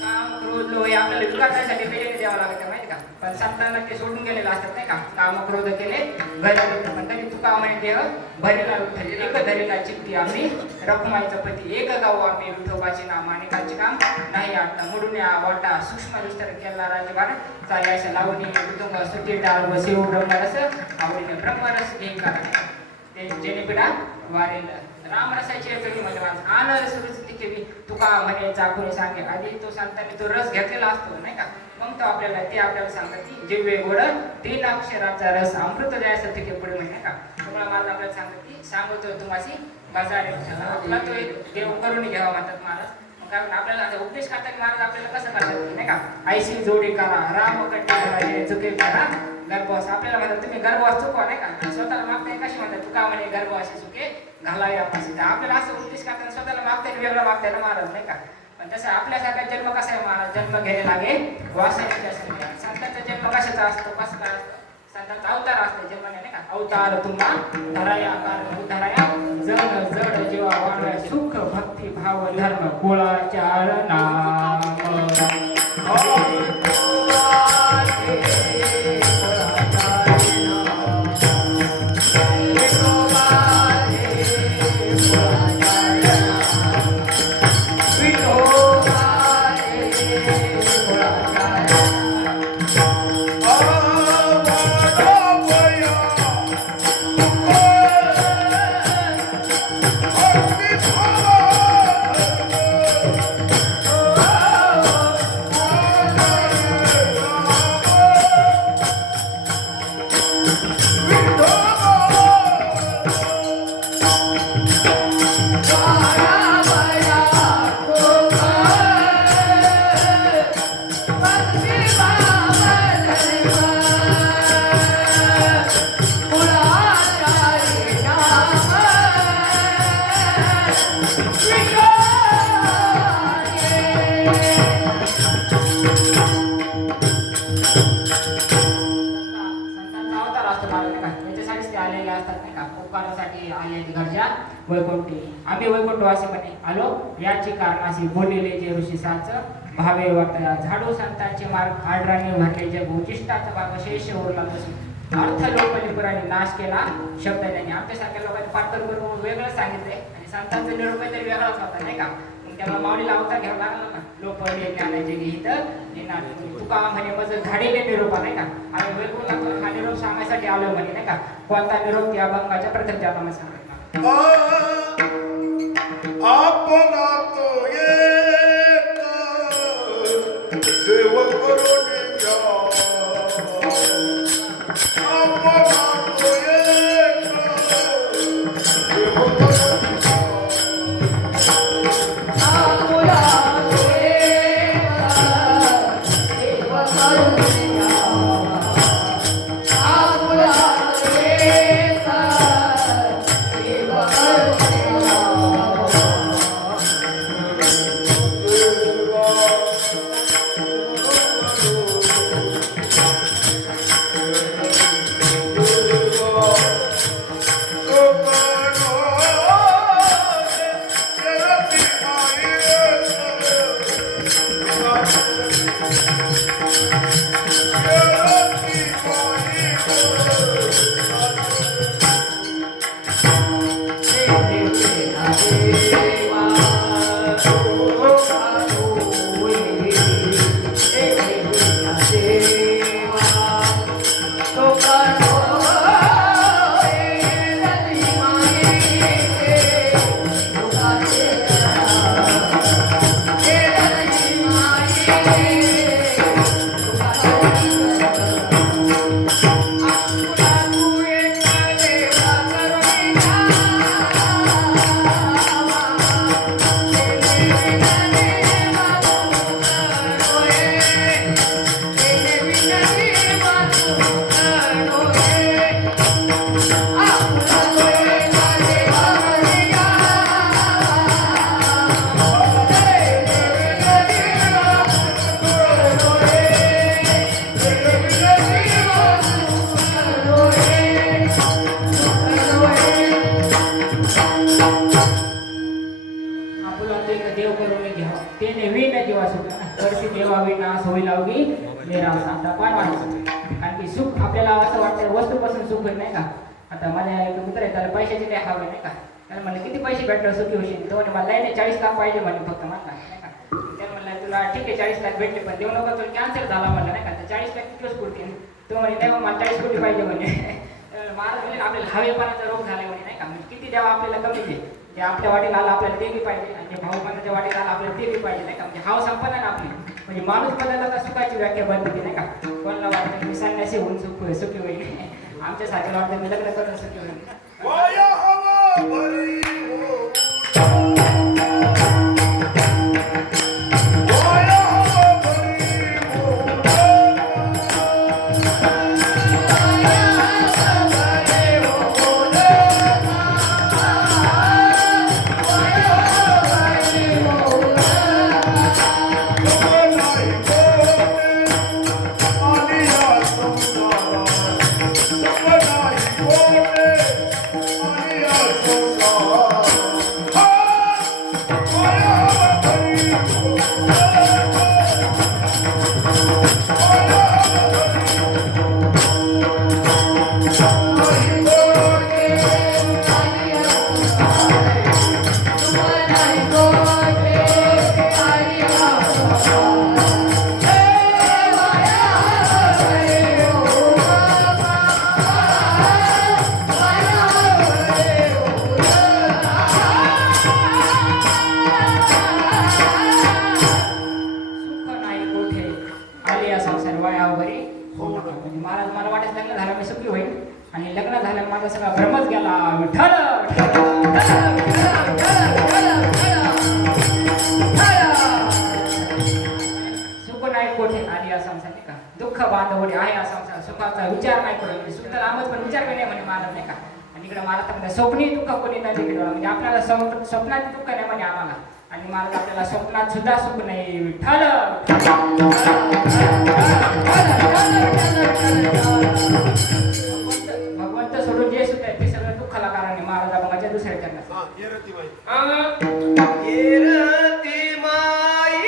काम क्रोध लोह आपल्याला विकासासाठी प्रेरणा द्यावं लागतं माहिती का. पण संतांना ते सोडून गेलेलं असतात नाही का. काम क्रोध केले घरी पण तरी तुका म्हणे देह भरेला विठ्ठल एक धरेला चित्ती आम्ही रखुमाईचा पती एक गाव आम्ही विठोबाचे नाम माणिकाचे काम नाही आता मोडून वाटा सूक्ष्म विस्तार केला राजभार चाले अशा लावणी कुटुंब सुटी डाळ व शिव ब्रह्मरस आवडीने ब्रह्मरस घेईन करा ते जेणे पिढा वारेल रामरसाची वेगळी म्हणजे माझं आनंद सुरुची केली तुका म्हणे चाकूने सांगे आधी तो सांगताना तो रस घेतलेला असतो नाही का. मग तो आपल्याला सांगतात की जिव्हे गोड 3 अक्षराचा रस अमृत द्यायचं तिथे पुढे म्हणजे का. तुम्हाला माझं आपल्याला सांगतात की सांगतो तुम्हाशी बाजार आपला तो एक देव करून घ्यावा म्हणतात महाराज. कारण आपल्याला आता उपदेश करताना महाराज आपल्याला कसं करतात नाही का आईशी जोडी करा राम कटे चुके करा गर्भवास आपल्याला म्हणतात तुम्ही गर्भवास चुकवा नाही का स्वतःला मागताय कशी म्हणतात तुका म्हणे गर्भवासी चुके घालावे आपण आपल्याला असं उपदेश करताना स्वतःला मागताय वेगळं मागताय ना महाराज नाही का पण तसं आपल्यासारखा जन्म कसा आहे महाराज जन्म घ्यायला लागे वासाच्या संतांचा जन्म कशाचा असतो कसं काय असतो संतांचा अवतार असतो जन्म नाही का अवतार तुम्हा धराया कारण धराया जड जड जीवा वाढवाय सुख भक्ती भाव धर्म कुळाचार नाम वैकुंठी आम्ही वैकुंठवासी म्हणे आलो याची कारणाशी बोललेले जे ऋषी साच भावे वाटला झाडू संतांचे मार्ग आडराने भरले जग उचिष्टाचा भाग शेष उरला नसून अर्थ लोकलिपुराने नाश केला शब्द त्यांनी आमच्यासारख्या लोकांनी पात्र करून वेगळं सांगितलंय आणि संतांचा निरोप तरी वेगळाच होता नाही का मग त्यामुळे माऊलीला अवतार घ्यावा लागला ना लोपले ज्ञानाचे गीत तुका म्हणे मज झाडेले निरोप नाही का आम्ही वैकुंठातून हा निरोप सांगण्यासाठी आलो म्हणे नाही का कोणता निरोप या अभंगाच्या प्रथम जाताना सांगितला आपला तो एक देव करून घ्या आपला तो एक देव करून वस्तूपासून सुख होईल नाही का आता मला एक मित्र आहे त्याला पैशाची काही हवे नाही का त्याला म्हणलं किती पैसे भेटले सुखी होशील तो म्हणे मला नाही 40 लाख पाहिजे म्हणे फक्त म्हणला नाही का त्याला म्हणलं तुला ठीक आहे 40 लाख भेटले पण देऊ नका तुला कॅन्सर झाला म्हणलं नाही का तर 40 लाख किती पुरतील तो म्हणे नाही मला 40 कोटी पाहिजे म्हणे महाराज म्हणे आपल्याला हवेपणाचा रोग झाला म्हणे नाही का म्हणजे किती द्यावा आपल्याला कमी दे जे आपल्या वाटेला आला आपल्याला ते बी पाहिजे आणि जे भाऊपणाच्या वाटेला आला आपल्याला ते बी पाहिजे नाही का म्हणजे हाव संपन्न ना आपली म्हणजे माणूस बदलला तर सुखाची व्याख्या बनते नाही का कोणाला वाटतं मी संन्यासी होऊन सुखी होईल आमच्यासाठी वाटतं मी लग्न करून सुखी होईल ओढी आहे असा सुखाचा विचार नाही करू म्हणजे सुख तर लांबच पण विचार नाही म्हणे महाराज नाही का. आणि इकडे मला तर म्हणजे स्वप्नी दुःख कोणी नाही तिकडे म्हणजे आपल्याला स्वप्नात दुःख नाही म्हणे आम्हाला. आणि महाराज आपल्याला स्वप्नात सुद्धा सुख नाही. विठ्ठल भगवंत सोडून जे सुद्धा आहे ते सगळं दुःखाला कारण आहे. महाराज माझ्या दुसऱ्या चरणाचं हा, ये रती बाई. येरती माई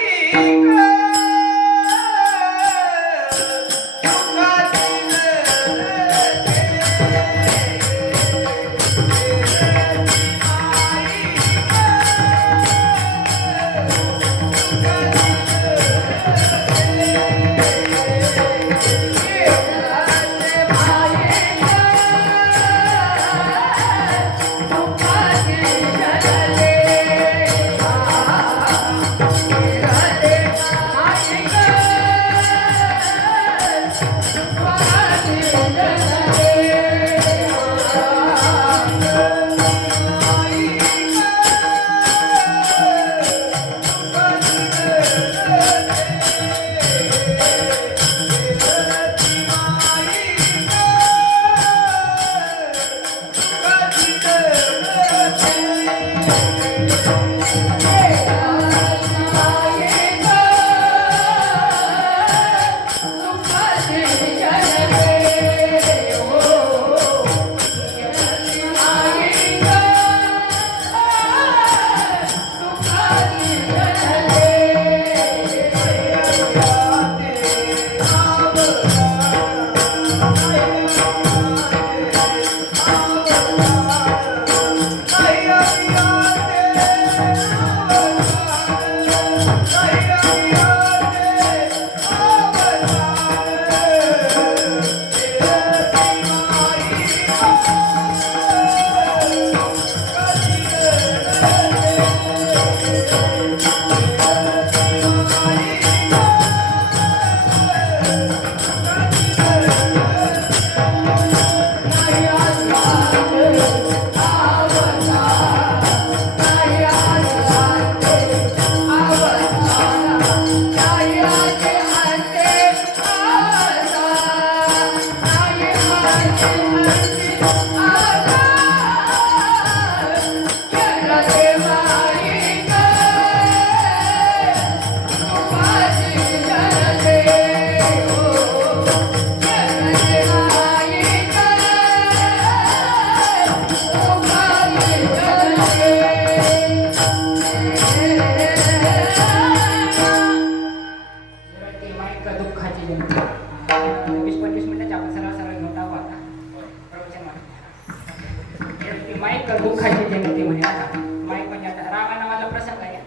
माईक दुःखाची जयंती म्हणे आता. माईक म्हणजे आता रामा नावाचा प्रसंग आहे.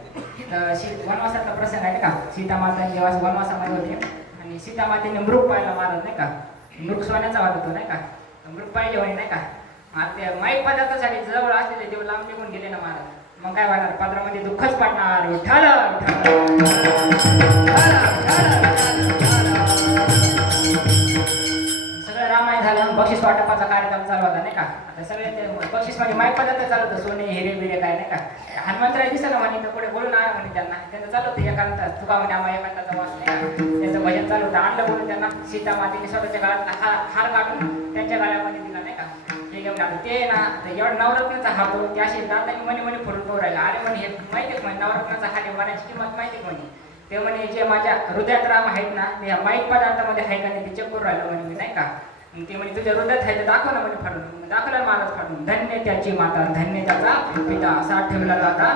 तर वनवासाचा प्रसंग आहे का. सीता माता जेव्हा वनवासामध्ये होते आणि सीता मातेने मृग पाहिला महाराज नाही का. मृग सोन्याचा वाद होतो नाही का. मृग पाहिजे म्हणे नाही का. आता त्या माईक पदार्थासाठी जवळ असलेले देव लांब निघून गेले ना महाराज. मग काय वाटणार पदरामध्ये दुःखच पडणार. विठ्ठल सगळं रामायण झालं. बक्षीस वाटपाचा कार्यक्रम चालू होता नाही का. आता सगळे ते बक्षीस म्हणजे माईक पदार्थ चालू होतं. सोने हिरे बिरे काय नाही का. हनुमंतराय दिसलं म्हणे तर पुढे बोलून आला म्हणे त्यांना. त्यांचं चालू होतं एकांत तुका म्हणे आम्हा एकांताचा वास नाही का. त्याचं भजन चालू होतं. आणलं बोलून त्यांना सीता मातेने स्वतःच्या गळ्यातला हार काढून त्यांच्या गळ्यामध्ये दिला नाही का. ते घेऊन आलं ते ना एवढं नवरत्नाचा हार होतो. ते असे दादांनी म्हणे म्हणे फोडून तो राहिला. अरे म्हणे हे माहितीच म्हणे नवरत्नाचा हार आहे मनाची किंमत माहिती म्हणे. ते म्हणे जे माझ्या हृदयात राम आहेत ना ते या माईक पदार्थामध्ये आहे का नाही ते चेक करून राहिलं म्हणे मी नाही का. ते म्हणे तुझ्या हृदयात आहे तर दाखव ना म्हणे फाडून. दाखवला महाराज फाडून. धन्य त्याची माता धन्य त्याचा पिता साठ ठेवला दाता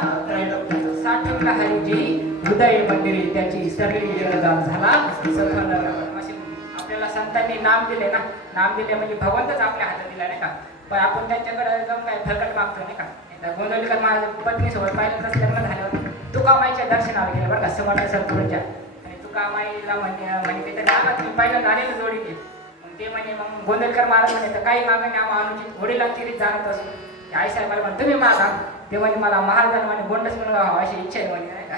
साठ ठेवला हरीजी हृदय मंदिरी त्याची सरली जगदान झाला सफल. असे आपल्याला संतांनी नाम दिले ना. नाम दिले म्हणजे भगवंतच आपल्या हातात दिला नाही का. पण आपण त्यांच्याकडे जाऊन काय फलकट मागतो नाही का. गोंधळीकर माझ्या पत्नीसोबत पहिल्यांदाच लग्न झाल्यावर तुकामाईच्या दर्शनाला गेलं बरं का. समर्थ सद्गुरूंच्या. आणि तुकामाईला म्हणे काहीतरी आलात मी पहिल्यांदा आलेलं जोडीले. मग ते म्हणे मग गोंधळकर महाराज म्हणे तर काही मागणी आम्हा अनुचित वडिलांची रीत जाणत असो. आई साहेबाला म्हणे तुम्ही मागा. ते म्हणे मला महाराजांना म्हणे गोंडस मुलगा व्हावा अशी इच्छा आहे म्हणे नाही का.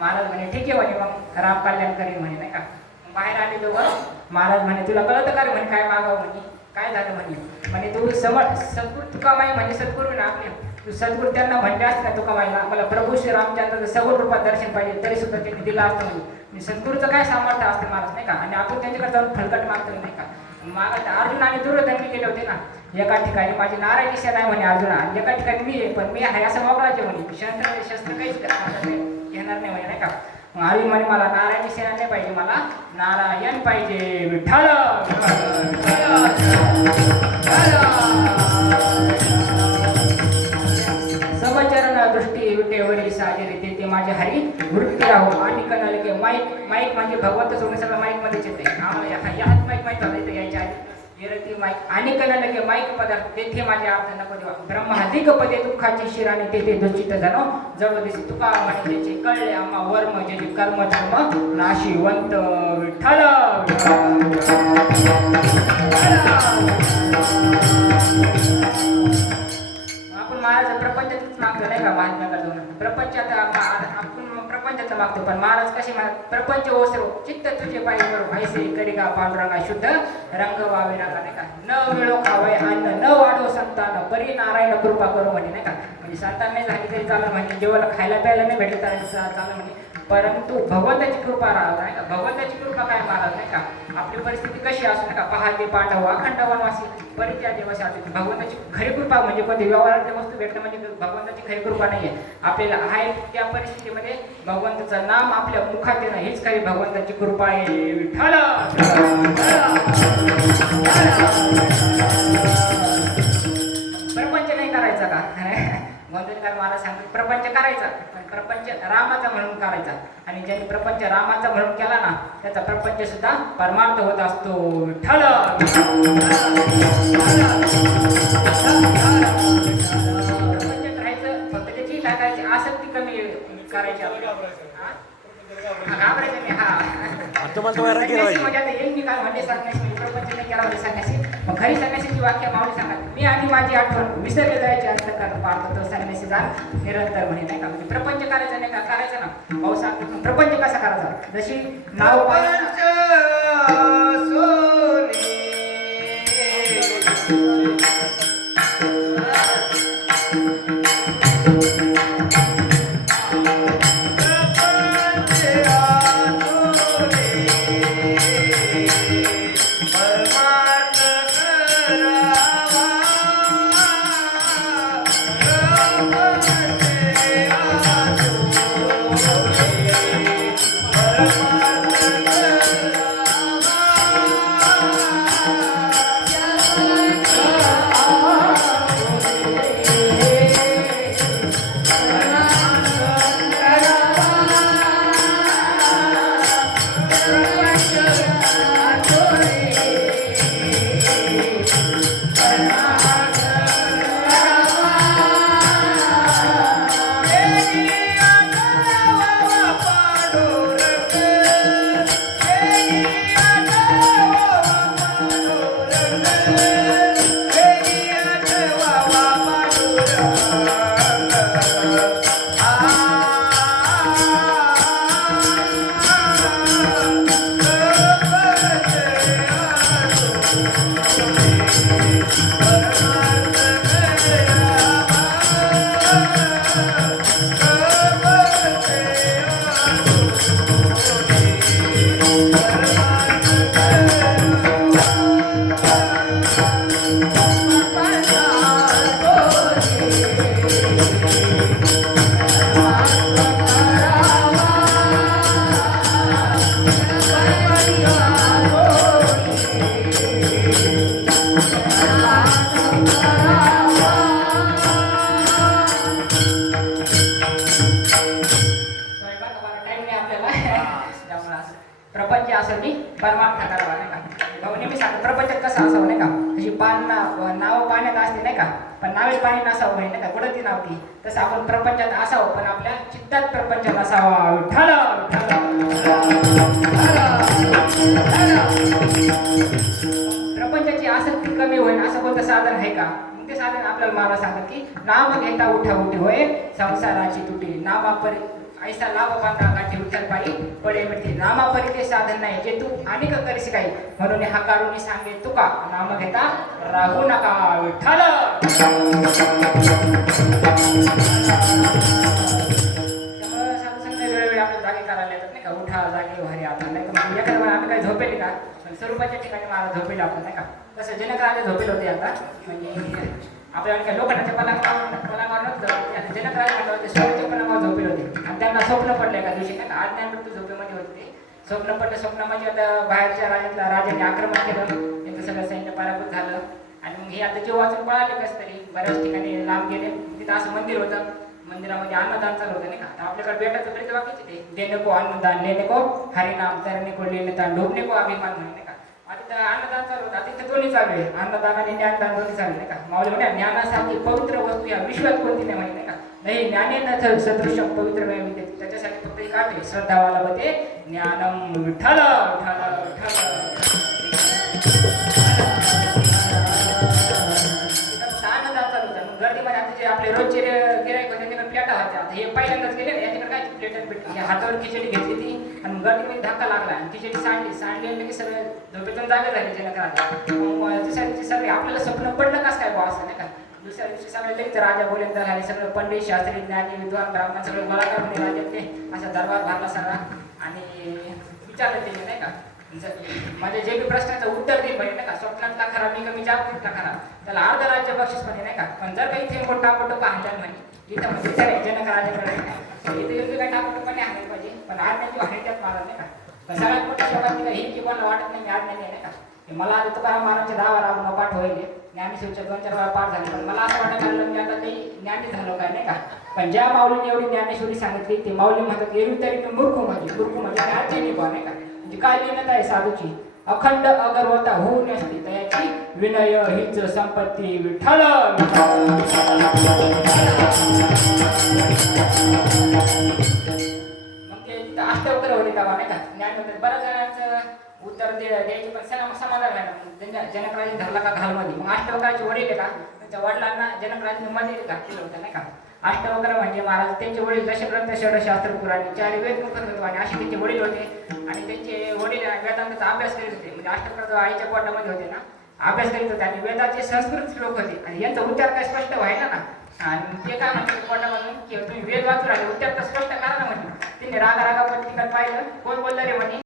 महाराज म्हणे ठीक आहे म्हणे मग राम कल्याण करीन म्हणे नाही का. बाहेर आले दोघं. महाराज म्हणे तुला कळतं का रे म्हणे काय मागावं म्हणे. काय झालं म्हणे. म्हणे तू सद्गुरू तुकामाई म्हणजे सद्गुरू ना आपले सद्गुरू त्यांना म्हणले असते ना तुका व्हायला मला प्रभू श्री रामचंद्राचं सगळं रूपात दर्शन पाहिजे तरी सुद्धा त्यांनी दिलं असतं म्हणजे सद्गुरूचं काय सामर्थ्य असते महाराज नाही का आणि आपण त्यांच्याकडे जाऊन फलकट मागतो नाही का मागा अर्जुन आणि दुर्योधन गेले होते ना एका ठिकाणी माझी नारायणी सेना आहे म्हणे अर्जुना एका ठिकाणी मी आहे पण मी आहे असं मोकळाचे म्हणे शस्त्र काहीच घेणार नाही म्हणे नाही का मग अर्जुन म्हणे मला नारायणी सेना नाही पाहिजे मला नारायण पाहिजे विठ्ठल समचरण दृष्टी विटेवरी साजरी ते माझे हरी वृत्ती राहू आणि कणाले की माईक म्हणजे भगवंत सोडून सगळं माईक मध्येच येते आम्हाला याच माईक माहीत होतं इथं यायच्या आधी माईक आणि कणाले की माईक पदार्थ तेथे माझे अर्थ नको देवा ब्रह्माधिक पदे दुःखाची शिराने तेथे दुचित जाणो जवळ दिसे तुका म्हणे त्याचे कळले आम्हा वर्म जे कर्म धर्म नाशिवंत विठ्ठल आपण महाराज प्रपंचातच मागतो नाही का महात्म्याकडे जाऊन प्रपंचात आपण प्रपंचाचं मागतो पण महाराज कसे म्हणतात प्रपंच ओसरो चित्त तुझे पायी करू ऐसे करी का पांडुरंगा शुद्ध रंग वावे रंगा नाही का न मिळो खावय अन्न न वाढो संतान परी नारायण कृपा करू म्हणे नाही का म्हणजे संतान नाही झाली तरी चाललं म्हणजे जेव्हा खायला प्यायला नाही भेटलं तरी चाललं म्हणजे परंतु भगवंताची कृपा राहत नाही का भगवंताची कृपा काय महाराज नाही का आपली परिस्थिती कशी असू नका पहाटे पांडव अखंड वनवासी परित्या दिवस असते भगवंताची खरी कृपा म्हणजे कधी व्यवहारातल्या वस्तू भेटणं म्हणजे भगवंताची खरी कृपा नाही आहे आपल्याला आहे त्या परिस्थितीमध्ये भगवंताचं नाम आपल्या मुखात येणं हीच खरी भगवंताची कृपा आहे विठ्ठल प्रपंच नाही करायचा का गोंधळकर महाराज सांगतात प्रपंच करायचा पण प्रपंच रामाचा म्हणून करायचा आणि ज्यांनी प्रपंच रामाचा म्हणून केला ना त्याचा प्रपंच सुद्धा परमार्थ होत असतो विठ्ठल प्रपंचात राहायचं फक्त त्याची टाकायची आसक्ती कमी करायची घाबरायचं नाही प्रपंच नाही केला म्हणजे संन्यासी मग खरी संन्यासीची वाक्य माऊली सांगतात मी आणि माझी आठवण विसरले जायचे असं पाहतो तो संन्यासी जा निरंतर म्हणे नाही का म्हणजे प्रपंच करायचं नाही का करायचं ना भाऊ सांगतो प्रपंच कसा करायचा जशी नाव प्रपंच असं मी परमार्थ करावा नाही का भाऊ नेहमी सांगतो प्रपंचात कसं असावं नाही का अशी नाव पाण्यात असते नाही का पण नावेच पाणी नसावं नाही का कुठं ती नावती तसं आपण प्रपंचात असावं पण आपल्या चित्तात प्रपंच नसावा विठ्ठल प्रपंचाची आसक्ती कमी होईल असं कोणतं साधन आहे का ते साधन आपल्याला महाराज सांगतात की नाम घेता उठा उठी होय संसाराची तुटी नामापरी ऐसा लाभ बांधा गाठी विठ्ठल पायी पडे मिळते नामापरी ते साधन नाही जे तू अनेक करीस काही म्हणून हा कारुणी सांगे तुका नाम घेता राहू नका विठ्ठल स्वरूपाच्या ठिकाणी महाराज झोपेल आपण नाही का. तसं जनक राजा झोपेल होते आता म्हणजे आपल्याला काय लोखंडाच्या पलंगावर नव्हतं. जनक राजा म्हटलं होते सोन्याच्या पलंगावर झोपेल होते आणि त्यांना स्वप्न पडलं एका दिवशी नाही का. आज्ञा मृत्यू झोपेमध्ये होते ते. स्वप्न पडलं. स्वप्नामध्ये आता बाहेरच्या राजाने आक्रमण केलं, त्यांचं सगळं सैन्य पराभूत झालं आणि मग हे आता जीव वाचून पळाले कसं तरी बऱ्याच ठिकाणी लांब गेले. तिथं असं मंदिर होतं, मंदिरामध्ये अन्नदान चालू होतं नाही का. आता आपल्याकडे बेटाचं तरी वाक्यच ते देणे को अन्नदान लेणे को हरिनाम तरणे को लेणे दान डोबणे को अभिमान म्हणे नाही का. आता तिथं अन्नदान चालू होतं. आता इथं दोन्ही चालू आहे, अन्नदान आणि ज्ञानदान दोन्ही चालू नाही का. माऊली म्हणजे ज्ञानासारखी पवित्र वस्तू या विश्वात कोणती नाही म्हणे नाही का. नाही ज्ञानेन सदृश्यम पवित्र विद्यते. त्याच्यासाठी फक्त एक आठ श्रद्धावाला होते ज्ञानम विठ्ठल विठ्ठल विठ्ठल. गर्दीमध्ये आता जे आपले रोजचे गिराईक होते त्यांच्याकडे प्लेटा होत्या. हे पहिल्यांदाच गेले याच्याकडे काय प्लेटच भेटली. हातावर खिचडी घेतली ती आणि गर्दीमध्ये धक्का लागला आणि खिचडी सांडली आणि लगेच सगळे झोपेतून जागे झाले जनकराजा. दुसऱ्या दिवशी सगळे आपल्याला स्वप्न पडलं कसं काय बॉस नाही का. दुसऱ्या दिवशी सगळे लगेच राजा बोलत झाले. सगळं पंडित शास्त्री ज्ञानी विद्वान ब्राह्मण सगळं गोळा करून राज्यातले असा दरबार भरला सगळा आणि विचारलं ते नाही का म्हणजे जे बी प्रश्नाचं उत्तर देईल म्हणजे नाही का. स्वप्नातला खरा मी कमी जागृतला खरा त्याला अर्ध राज्य बक्षीस म्हणजे नाही का. पण जर काही इथे मोठा टापोटोपा हाणला म्हणजे इथं म्हणजे सगळे जनक राजाकडे इथे योग्य काही टापोटोपाने हाणले पाहिजे पण आज्ञाची हाणी त्यात मारा नाही का. पण सगळ्यात मोठ्या शब्दात ही की मला वाटत नाही मी आज्ञा नाही का. मला आता तुकाराम महाराजचे 10 वेळा पाठ होईल, ज्ञानेश्वरच्या 2-4 वेळा पाठ झाले पण मला असं वाटायला लागलं की आता काही ज्ञानी झालो काय नाही का. पण ज्या माऊलीने एवढी ज्ञानेश्वरी सांगितली ती माऊली म्हणतात एरवी तरी मूर्ख म्हणजे आज्ञा नाही बा नाही का. म्हणजे काय लिहिण्यात आहे साधूची अखंड अगरवता होऊन असते त्याची विनय हीच संपत्ती विठ्ठल. मग ते अष्टवक्र होते तेव्हा नाही का. ज्ञान होते बऱ्याच जणांचं उत्तर द्यायची पण समाधान आहे त्यांच्या जनकराजाने धरला का घालमध्ये. मग अष्टवक्राचे वडील आहे का त्यांच्या वडिलांना जनकराजाने मध्ये घातलेलं होतं नाही का. अष्टवक्र म्हणजे महाराज त्यांचे वडील दशग्रंथ षडशास्त्र पुराणे 4 वेद मुखत आणि असे त्यांचे वडील होते आणि त्यांचे वडील वेदांताचा अभ्यास करीत होते. म्हणजे अष्टवक्र आईच्या पोटामध्ये होते ना अभ्यास करीत होते आणि वेदाचे संस्कृत श्लोक होते आणि यांचा उच्चार काय स्पष्ट व्हायला ना. आणि ते काय म्हणते पोटामधून की तुम्ही वेद वाचू राहिले उच्चार तर स्पष्ट करा ना म्हणजे. तिने रागापत्रिकात पाहिलं कोण बोललं रे म्हणे